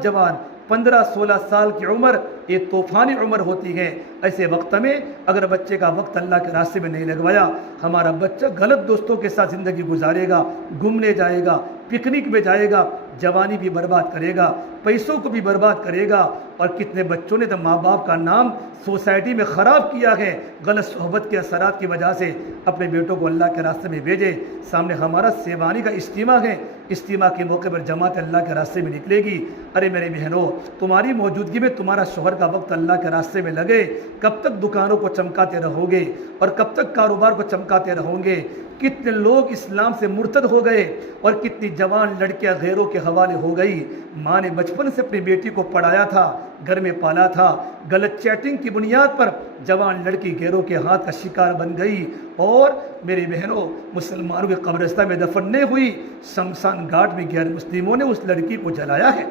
15-16 سال کی عمر، یہ طوفانی عمر ہوتی ہے۔ ایسے وقت میں اگر بچے کا وقت اللہ کے راستے میں نہیں لگوایا، ہمارا بچہ غلط دوستوں کے ساتھ زندگی گزارے گا، گھومنے جائے گا، پکنک میں جائے گا، جوانی بھی برباد کرے گا، پیسوں کو بھی برباد کرے گا۔ اور کتنے بچوں نے تو ماں باپ کا نام سوسائٹی میں خراب کیا ہے، غلط صحبت کے اثرات کی وجہ سے۔ اپنے بیٹوں کو اللہ کے راستے میں بھیجے۔ سامنے ہمارا سیوانی کا اجتماع ہے، اجتماع کے موقع پر جماعت اللہ کے راستے میں نکلے گی۔ ارے میرے بہنوں، تمہاری موجودگی میں تمہارا شوہر کا وقت اللہ کے راستے میں لگے، کب تک دکانوں کو چمکاتے رہو گے اور کب تک کاروبار کو چمکاتے رہو گے؟ کتنے لوگ اسلام سے مرتد ہو گئے اور کتنی جوان لڑکیاں غیروں کے حوالے ہو گئی۔ ماں نے بچپن سے اپنی بیٹی کو پڑھایا تھا، گھر میں پالا تھا، غلط چیٹنگ کی بنیاد پر جوان لڑکی غیروں کے ہاتھ کا شکار بن گئی اور میری بہنوں مسلمانوں کے قبرستان میں دفن نہیں ہوئی، شمشان گھاٹ میں غیر مسلموں نے اس لڑکی کو جلایا ہے۔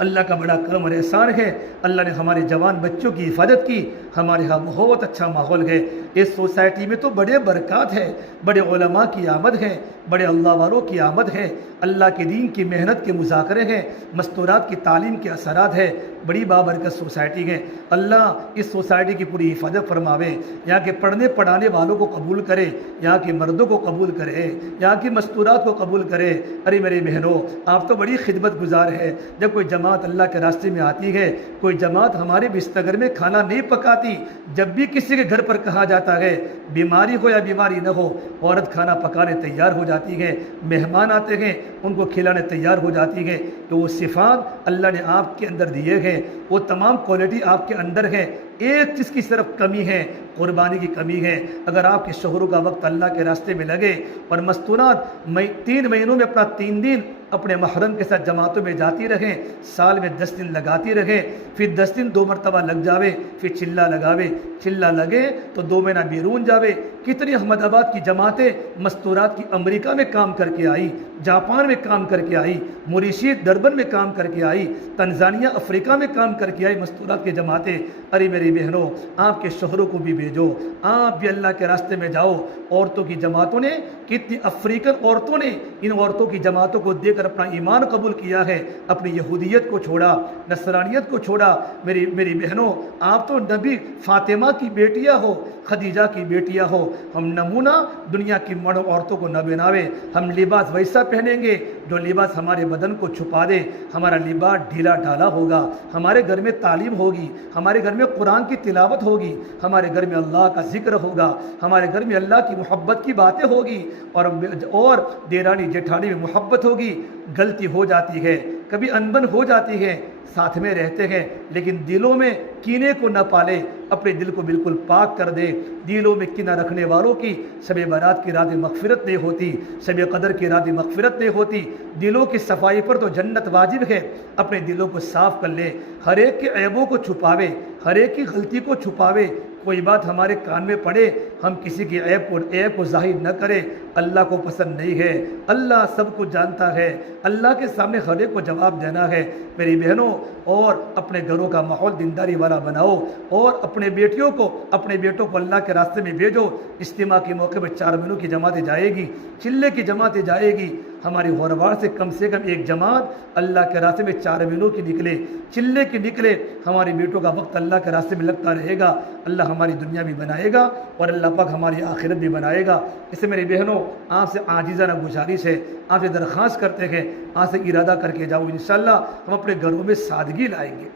اللہ کا بڑا کرم اور احسان ہے، اللہ نے ہمارے جوان بچوں کی حفاظت کی، ہمارے ہاں بہت اچھا ماحول ہے۔ اس سوسائٹی میں تو بڑے برکات ہے، بڑے علماء کی آمد ہے، بڑے اللہ والوں کی آمد ہے، اللہ کے دین کی محنت کے مذاکرے ہیں، مستورات کی تعلیم کے اثرات ہے، بڑی بابرکت سوسائٹی ہے۔ اللہ اس سوسائٹی کی پوری حفاظت فرماوے، یہاں کے پڑھنے پڑھانے والوں کو قبول کرے، یہاں کے مردوں کو قبول کرے، یہاں کی مستورات کو قبول کرے۔ ارے میرے بہنوں، آپ تو بڑی خدمت گزار ہے، جب کوئی جماعت اللہ کے راستے میں آتی ہے، کوئی جماعت ہمارے بستر میں کھانا نہیں پکاتی، جب بھی کسی کے گھر پر کہا جاتا ہے بیماری ہو یا بیماری نہ ہو، عورت کھانا پکانے تیار ہو جاتی ہے، مہمان آتے ہیں ان کو کھلانے تیار ہو جاتی ہے، تو وہ صفات اللہ نے آپ کے اندر دیے ہیں، وہ تمام کوالٹی آپ کے اندر ہے۔ ایک چیز کی صرف کمی ہے، قربانی کی کمی ہے۔ اگر آپ کے شوہروں کا وقت اللہ کے راستے میں لگے اور مستورات 3 مہینوں میں اپنا 3 دن اپنے محرم کے ساتھ جماعتوں میں جاتی رہیں، سال میں 10 دن لگاتی رہیں، پھر 10 دن 2 مرتبہ لگ جاوے، پھر چلہ لگاوے، چلہ لگے تو 2 مہینہ بیرون جاوے۔ کتنی احمد آباد کی جماعتیں مستورات کی امریکہ میں کام کر کے آئی، جاپان میں کام کر کے آئی، موریشیس دربن میں کام کر کے آئی، تنزانیہ افریقہ میں کام کر کے آئی مستورات کی جماعتیں۔ ارے میری بہنوں، آپ کے شوہروں کو بھی بھیجو، آپ بھی اللہ کے راستے میں جاؤ۔ عورتوں کی جماعتوں نے، کتنی افریقن عورتوں نے ان عورتوں کی جماعتوں کو دیکھ کر اپنا ایمان قبول کیا ہے، اپنی یہودیت کو چھوڑا، نصرانیت کو چھوڑا۔ میری بہنوں، آپ تو نبی فاطمہ کی بیٹیاں ہو، خدیجہ کی بیٹیاں ہو۔ ہم نمونہ دنیا کی مرد عورتوں کو نہ بناوے، ہم لباس ویسا پہنیں گے جو لباس ہمارے بدن کو چھپا دے۔ ہمارا لباس ڈھیلا ڈھالا ہوگا، ہمارے گھر میں تعلیم ہوگی، ہمارے گھر میں قرآن کی تلاوت ہوگی، ہمارے گھر میں اللہ کا ذکر ہوگا، ہمارے گھر میں اللہ کی محبت کی باتیں ہوگی، اور دیرانی جیٹھانی میں محبت ہوگی۔ غلطی ہو جاتی ہے، کبھی انبن ہو جاتی ہے، ساتھ میں رہتے ہیں، لیکن دلوں میں کینے کو نہ پالے، اپنے دل کو بالکل پاک کر دے۔ دلوں میں کینہ رکھنے والوں کی شب برات کی رات مغفرت نہیں ہوتی، شب قدر کی رات مغفرت نہیں ہوتی۔ دلوں کی صفائی پر تو جنت واجب ہے۔ اپنے دلوں کو صاف کر لے، ہر ایک کے عیبوں کو چھپاوے، ہر ایک کی غلطی کو چھپاوے۔ کوئی بات ہمارے کان میں پڑے، ہم کسی کی عیب کو ظاہر نہ کرے، اللہ کو پسند نہیں ہے۔ اللہ سب کو جانتا ہے، اللہ کے سامنے ہر ایک کو جواب دینا ہے۔ میری بہنوں، اور اپنے گھروں کا ماحول دینداری والا بناؤ، اور اپنے بیٹیوں کو، اپنے بیٹوں کو اللہ کے راستے میں بھیجو۔ اجتماع کے موقع پر 4 مہینوں کی جماعتیں جائے گی، چلے کی جماعتیں جائے گی۔ ہماری غورواڑ سے کم ایک جماعت اللہ کے راستے میں 4 مہینوں کی نکلے، چلے کی نکلے۔ ہمارے بیٹوں کا وقت اللہ کے راستے میں لگتا رہے گا، اللہ ہماری دنیا بھی بنائے گا اور اللہ پاک ہماری آخرت بھی بنائے گا۔ اس سے میری بہنوں، آپ سے عاجزانہ گزارش ہے، آپ سے درخواست کرتے ہیں، آپ سے ارادہ کر کے جاؤ، انشاءاللہ ہم اپنے گھروں میں سادگی لائیں گے۔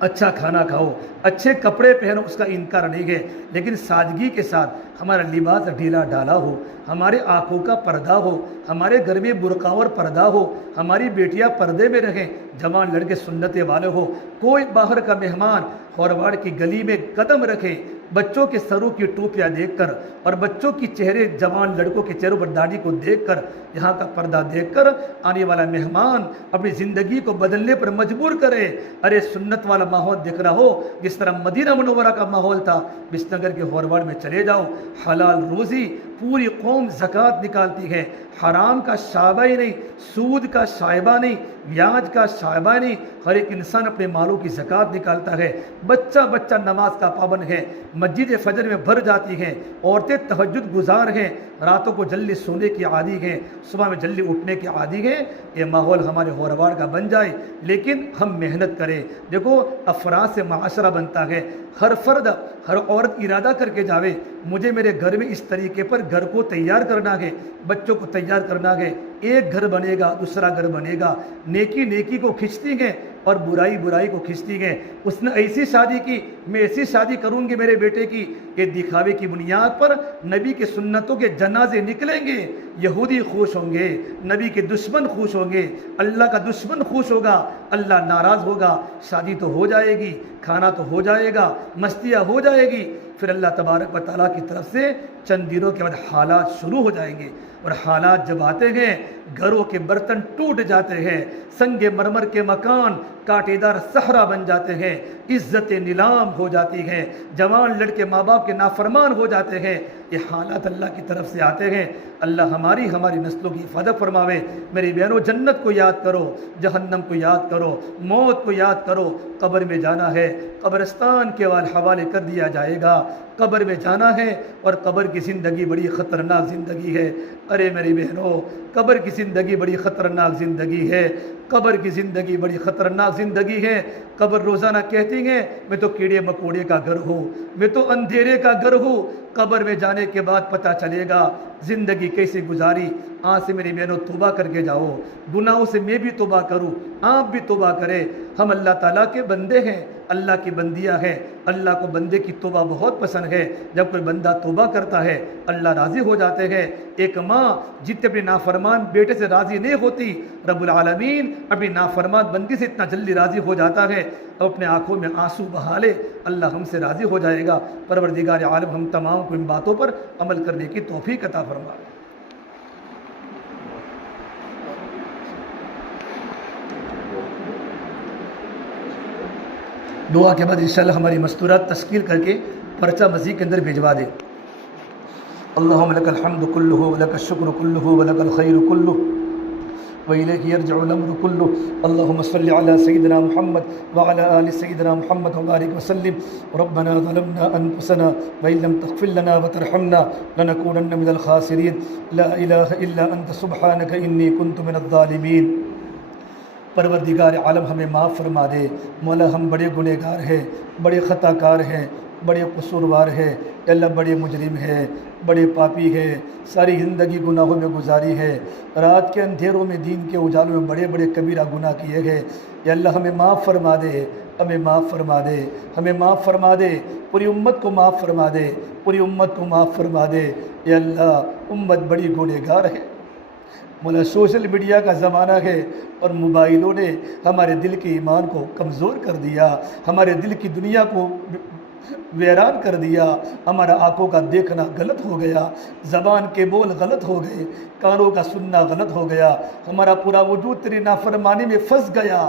اچھا کھانا کھاؤ، اچھے کپڑے پہنو، اس کا انکار نہیں ہے، لیکن سادگی کے ساتھ ہمارا لباس ڈھیلا ڈھالا ہو، ہمارے آنکھوں کا پردہ ہو، ہمارے گھر میں برقع اور پردہ ہو، ہماری بیٹیاں پردے میں رہیں، جوان لڑکے سنت والے ہو۔ کوئی باہر کا مہمان خورواڑ کی گلی میں قدم رکھے، بچوں کے سروں کی ٹوپیاں دیکھ کر اور بچوں کی چہرے، جوان لڑکوں کے چہروں پر داڑھی کو دیکھ کر، یہاں کا پردہ دیکھ کر آنے والا مہمان اپنی زندگی کو بدلنے پر مجبور کرے۔ ارے سنت والا ماحول دکھ رہا ہو، جس طرح مدینہ منورہ کا ماحول تھا، بسنگر کے خورواڑ میں چلے جاؤ۔ حلال روزی، پوری قوم زکوٰۃ نکالتی ہے، حرام کا شائبہ ہی نہیں، سود کا شائبہ نہیں، بیاج کا شائبہ نہیں، ہر ایک انسان اپنے مالوں کی زکوٰۃ نکالتا ہے۔ بچہ بچہ نماز کا پابند ہے، مسجد فجر میں بھر جاتی ہیں، عورتیں تہجد گزار ہیں، راتوں کو جلدی سونے کی عادی ہیں، صبح میں جلدی اٹھنے کی عادی ہیں۔ یہ ماحول ہمارے غورواڑ کا بن جائے، لیکن ہم محنت کریں۔ دیکھو، افراد سے معاشرہ بنتا ہے، ہر فرد، ہر عورت ارادہ کر کے جاوے، مجھے میرے گھر میں اس طریقے پر گھر کو تیار کرنا ہے، بچوں کو تیار کرنا ہے۔ ایک گھر بنے گا، دوسرا گھر بنے گا۔ نیکی نیکی کو کھنچتی ہے، اور برائی برائی کو کھینچتی ہے. اس نے ایسی شادی کی، میں ایسی شادی کروں گی میرے بیٹے کی کہ دکھاوے کی بنیاد پر نبی کے سنتوں کے جنازے نکلیں گے، یہودی خوش ہوں گے، نبی کے دشمن خوش ہوں گے، اللہ کا دشمن خوش ہوگا، اللہ ناراض ہوگا. شادی تو ہو جائے گی، کھانا تو ہو جائے گا، مستیاں ہو جائے گی. پھر اللہ تبارک و تعالیٰ کی طرف سے چند دنوں کے بعد حالات شروع ہو جائیں گے، اور حالات جب آتے ہیں گھروں کے برتن ٹوٹ جاتے ہیں، سنگ مرمر کے مکان کانٹے دار صحرا بن جاتے ہیں، عزتیں نیلام ہو جاتی ہیں، جوان لڑکے ماں باپ کے نافرمان ہو جاتے ہیں. یہ حالات اللہ کی طرف سے آتے ہیں. اللہ ہماری نسلوں کی حفاظت فرماوے. میری بہنوں، جنت کو یاد کرو، جہنم کو یاد کرو، موت کو یاد کرو. قبر میں جانا ہے، قبرستان کے حوالے کر دیا جائے گا. قبر میں جانا ہے، اور قبر کی زندگی بڑی خطرناک زندگی ہے. ارے میری بہنوں، قبر کی زندگی بڑی خطرناک زندگی ہے. قبر کی زندگی بڑی خطرناک زندگی ہے. قبر روزانہ کہتی ہیں میں تو کیڑے مکوڑے کا گھر ہوں، میں تو اندھیرے کا گھر ہوں. قبر میں جانے کے بعد پتہ چلے گا زندگی کیسے گزاری. آج سے میری بہنوں توبہ کر کے جاؤ. گناہوں سے میں بھی توبہ کروں، آپ بھی توبہ کریں. ہم اللہ تعالیٰ کے بندے ہیں، اللہ کی بندیاں ہیں. اللہ کو بندے کی توبہ بہت پسند ہے. جب کوئی بندہ توبہ کرتا ہے اللہ راضی ہو جاتے ہیں. ایک ماں جتنے اپنے نافرمان بیٹے سے راضی نہیں ہوتی، رب العالمین اپنی نافرمان بندی سے اتنا جلدی راضی ہو جاتا ہے اور اپنے آنکھوں میں آنسو بہا لے. اللہ ہم سے راضی ہو جائے گا. پروردگار عالم ہم تمام کو ان باتوں پر عمل کرنے کی توفیق عطا فرمائے. دعا کے بعد انشاءاللہ ہماری مستورات تشکیل کر کے پرچہ مسجد کے اندر بھیجوا دے. اللہم لک الحمد کلہ ولک الشکر کلہ ولک الخیر کلہ وإلیک یرجع الامر کلہ. اللہم صلی علی سیدنا محمد وعلی آل سیدنا محمد وبارک وسلم. ربنا ظلمنا انفسنا وإن لم تغفر لنا وترحمنا لنکونن من الخاسرین. لا الہ الا انت سبحانک انی کنت من الظالمین. پروردگار عالم ہمیں معاف فرما دے. مولا ہم بڑے گنہگار ہیں، بڑے خطا کار ہیں، بڑے قصوروار ہیں. اللہ بڑے مجرم ہیں، بڑے پاپی ہیں. ساری زندگی گناہوں میں گزاری ہے. رات کے اندھیروں میں دین کے اجالوں میں بڑے بڑے کبیرہ گناہ کیے گئے. یا اللہ ہمیں معاف فرما دے، ہمیں معاف فرما دے، ہمیں معاف فرما دے. پوری امت کو معاف فرما دے، پوری امت کو معاف فرما دے. یا اللہ امت بڑی گنہگار ہے. مولا سوشل میڈیا کا زمانہ ہے اور موبائلوں نے ہمارے دل کے ایمان کو کمزور کر دیا، ہمارے دل کی دنیا کو ویران کر دیا. ہمارا آنکھوں کا دیکھنا غلط ہو گیا، زبان کے بول غلط ہو گئے، کانوں کا سننا غلط ہو گیا. ہمارا پورا وجود تیری نافرمانی میں پھنس گیا.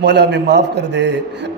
مولا ہمیں معاف کر دے،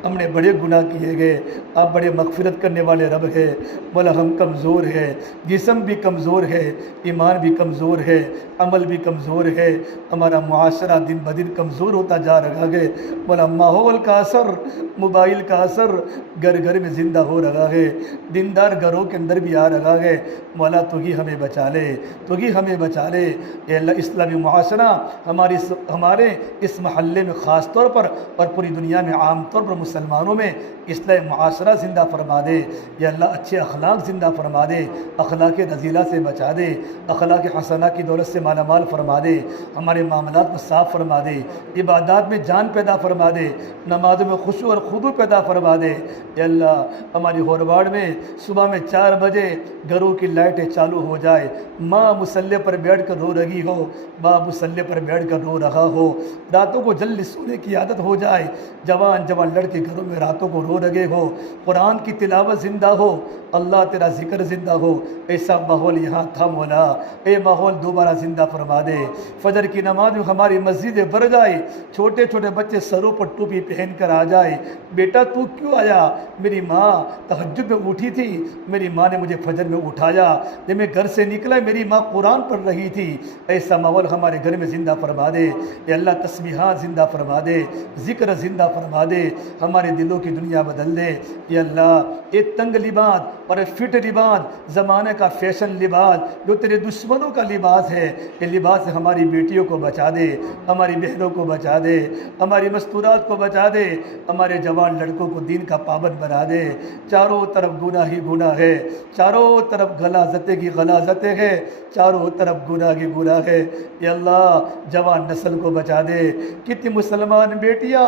ہم نے بڑے گناہ کیے گئے. آپ بڑے مغفرت کرنے والے رب ہے. مولا ہم کمزور ہیں، جسم بھی کمزور ہے، ایمان بھی کمزور ہے، عمل بھی کمزور ہے. ہمارا معاشرہ دن بدن کمزور ہوتا جا رہا ہے. مولا ماحول کا اثر، موبائل کا اثر گھر گھر میں زندہ ہو رہا ہے، دیندار گھروں کے اندر بھی آ رہا ہے. مولا تو ہی ہمیں بچا لے، تو ہی ہمیں بچا لے. اے اللہ اسلامی معاشرہ ہمارے اس محلے میں خاص طور پر اور پوری دنیا میں عام طور پر مسلمانوں میں اسلامی معاشرہ زندہ فرما دے. یا اللہ اچھے اخلاق زندہ فرما دے، اخلاق رذیلہ سے بچا دے، اخلاق حسنہ کی دولت سے مالا مال فرما دے. ہمارے معاملات کو صاف فرما دے، عبادات میں جان پیدا فرما دے، نمازوں میں خشوع اور خضوع پیدا فرما دے. یا اللہ ہماری ہورواڑ میں صبح میں 4 بجے گھروں کی لائٹیں چالو ہو جائے، ماں مصلی پر بیٹھ کر رو رہی ہو، باپ مصلی پر بیٹھ کر رو رہا ہو، راتوں کو جلدی سونے کی عادت ہو جائے، جوان لڑکے گھروں میں راتوں کو رو رہے ہو، قرآن کی تلاوت زندہ ہو، اللہ تیرا ذکر زندہ ہو. ایسا ماحول یہاں تھا مولا، اے ماحول دوبارہ زندہ فرما دے. فجر کی نماز میں ہماری مسجدیں بھر جائے، چھوٹے چھوٹے بچے سروں پر ٹوپی پہن کر آ جائے. بیٹا تو کیوں آیا؟ میری ماں تہجد میں اٹھی تھی، میری ماں نے مجھے فجر میں اٹھایا، جب میں گھر سے نکلا میری ماں قرآن پڑھ رہی تھی. ایسا ماحول ہمارے گھر میں زندہ فرما دے. اے اللہ تسبیحات زندہ فرما دے، ذکر زندہ فرما دے، ہمارے دلوں کی دنیا بدل دے. یا اللہ یہ تنگ لباس اور فٹ لباس، زمانے کا فیشن لباس جو تیرے دشمنوں کا لباس ہے، یہ لباس سے ہماری بیٹیوں کو بچا دے، ہماری بہنوں کو بچا دے، ہماری مستورات کو بچا دے، ہمارے جوان لڑکوں کو دین کا پابند بنا دے۔ چاروں طرف گناہ ہی گناہ ہے، چاروں طرف غلاظتیں کی غلاظتیں ہے، چاروں طرف گناہ کی گناہ ہے۔ یا اللہ جوان نسل کو بچا دے۔ کتنی مسلمان بیٹیاں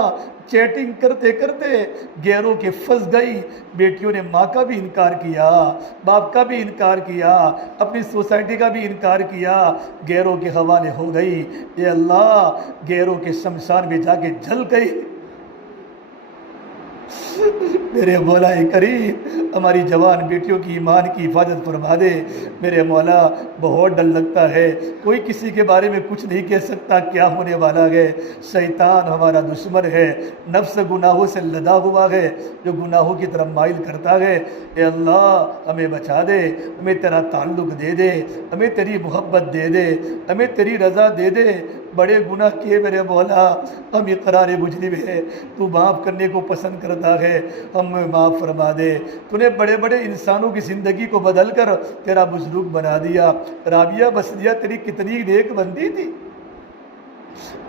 چیٹنگ کرتے کرتے غیروں کے پھنس گئی، بیٹیوں نے ماں کا بھی انکار کیا، باپ کا بھی انکار کیا، اپنی سوسائٹی کا بھی انکار کیا، غیروں کے حوالے ہو گئی۔ اے اللہ غیروں کے شمشان میں جا کے جل گئی۔ میرے مولا کریم ہماری جوان بیٹیوں کی ایمان کی حفاظت فرما دے۔ میرے مولا بہت ڈر لگتا ہے، کوئی کسی کے بارے میں کچھ نہیں کہہ سکتا کیا ہونے والا ہے۔ شیطان ہمارا دشمن ہے، نفس گناہوں سے لدا ہوا ہے، جو گناہوں کی طرف مائل کرتا ہے۔ اے اللہ ہمیں بچا دے، ہمیں تیرا تعلق دے دے، ہمیں تیری محبت دے دے، ہمیں تیری رضا دے دے۔ بڑے گناہ کیے میرے مولا، ہم اقرار مجرم ہے، تو معاف کرنے کو پسند کرتا ہے، ہمیں معاف فرما دے۔ تو نے بڑے بڑے انسانوں کی زندگی کو بدل کر تیرا بزرگ بنا دیا۔ رابعہ بسریہ تیری کتنی نیک بندی تھی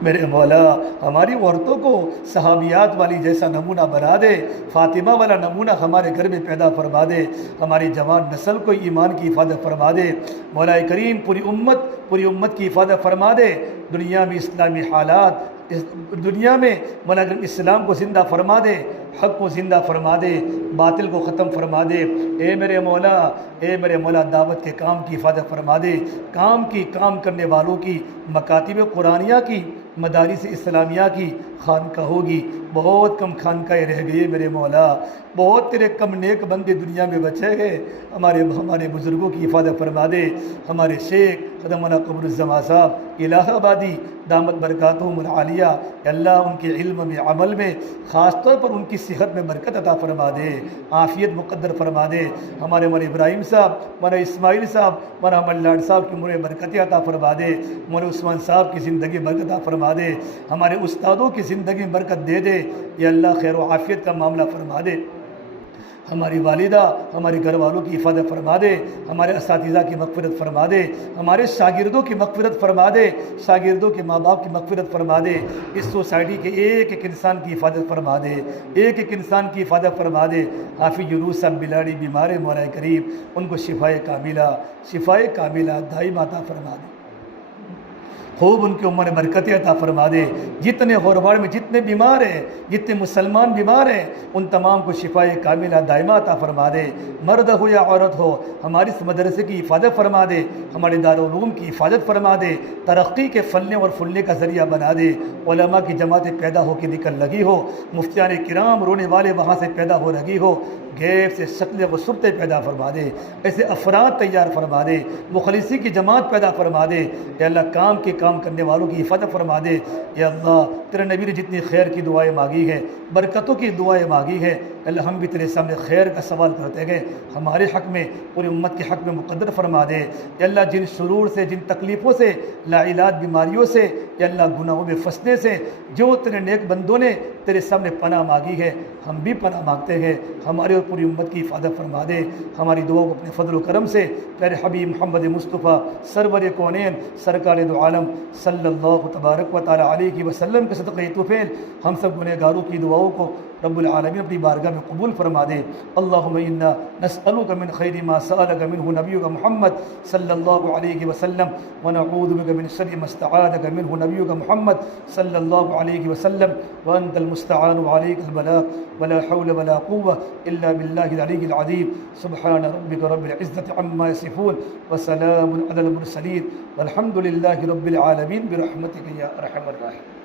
میرے مولا، ہماری عورتوں کو صحابیات والی جیسا نمونہ بنا دے، فاطمہ والا نمونہ ہمارے گھر میں پیدا فرما دے، ہماری جوان نسل کو ایمان کی حفاظت فرما دے۔ مولا کریم پوری امت کی حفاظت فرما دے۔ دنیا میں اسلامی حالات، دنیا میں مولا اسلام کو زندہ فرما دے، حق کو زندہ فرما دے، باطل کو ختم فرما دے۔ اے میرے مولا دعوت کے کام کی حفاظت فرما دے، کام کرنے والوں کی، مکاتب قرآنیہ کی، مدارس اسلامیہ کی خانقاہوں کی بہت کم خانقاہیں رہ گئی میرے مولا، بہت تیرے کم نیک بندے دنیا میں بچے گئے۔ ہمارے بزرگوں کی حفاظت فرما دے۔ ہمارے شیخ خدم مولانا قمر الزمان صاحب الہ آبادی دامت برکاتہم العالیہ، اللہ ان کے علم میں، عمل میں، خاص طور پر ان کی صحت میں برکت عطا فرما دے، عافیت مقدر فرما دے۔ ہمارے مولانا ابراہیم صاحب، مولانا اسماعیل صاحب، مولانا احمد لاڈ صاحب کی عمر برکت عطا فرما دے، مولانا عثمان صاحب کی زندگی برکت عطا فرما دے، ہمارے استادوں کی زندگی میں برکت دے دے۔ یا اللہ خیر و عافیت کا معاملہ فرما دے۔ ہماری والدہ، ہمارے گھر والوں کی حفاظت فرما دے، ہمارے اساتذہ کی مغفرت فرما دے، ہمارے شاگردوں کی مغفرت فرما دے، شاگردوں کے ماں باپ کی مغفرت فرما دے، اس سوسائٹی کے ایک ایک انسان کی حفاظت فرما دے، ایک ایک انسان کی حفاظت فرما دے۔ حافظ یونس صاحب بلاڑی بیمار مولا کریم ان کو شفائے کاملہ دائم عطا فرما دے، خوب ان کی عمر برکتیں عطا فرما دے۔ جتنے غورواڑ میں جتنے بیمار ہیں، جتنے مسلمان بیمار ہیں، ان تمام کو شفائے کاملہ دائمہ عطا فرما دے، مرد ہو یا عورت ہو۔ ہماری اس مدرسے کی حفاظت فرما دے، ہمارے دارالعلوم کی حفاظت فرما دے، ترقی کے پھلنے اور پھولنے کا ذریعہ بنا دے۔ علماء کی جماعتیں پیدا ہو کے نکل لگی ہو، مفتیان کرام رونے والے وہاں سے پیدا ہو لگی ہو، غیب سے شکل و صورتیں پیدا فرما دے، ایسے افراد تیار فرما دے، مخلصی کی جماعت پیدا فرما دے۔ اے اللہ کام کرنے والوں کی حفاظت فرما دے۔ یا اللہ تیرے نبی نے جتنی خیر کی دعائیں مانگی ہے، برکتوں کی دعائیں مانگی ہے، اللہ ہم بھی تیرے سامنے خیر کا سوال کرتے گئے، ہمارے حق میں، پوری امت کے حق میں مقدر فرما دے۔ یا اللہ جن شرور سے، جن تکلیفوں سے، لا علاج بیماریوں سے، یا اللہ گناہوں میں پھنسنے سے جو تیرے نیک بندوں نے تیرے سامنے پناہ مانگی ہے، ہم بھی پناہ مانگتے ہیں، ہمارے اور پوری امت کی حفاظت فرما دے۔ ہماری دعاؤں کو اپنے فضل و کرم سے پیارے حبیب محمد مصطفیٰ سرور کونین سرکار دو عالم صلی اللہ تبارک و تعالی علیہ وسلم کے صدقہ طفیل ہم سب گنہگاروں کی دعاؤں کو رب العالمین اپنی بارگاہ میں قبول فرما دے۔ اللہم انا نسألک من خیر ما سألک منہ نبیک محمد صلی اللہ علیہ وسلم ونعوذ بک من شر ما استعاذک منہ نبیک محمد صلی اللہ علیہ وسلم وانت المستعان وعلیک البلاغ ولا حول ولا قوة الا باللہ العلی العظیم۔ سبحان ربک رب العزة عما یصفون وسلام علی المرسلین والحمد للہ رب العالمین برحمتک یا ارحم الراحمین۔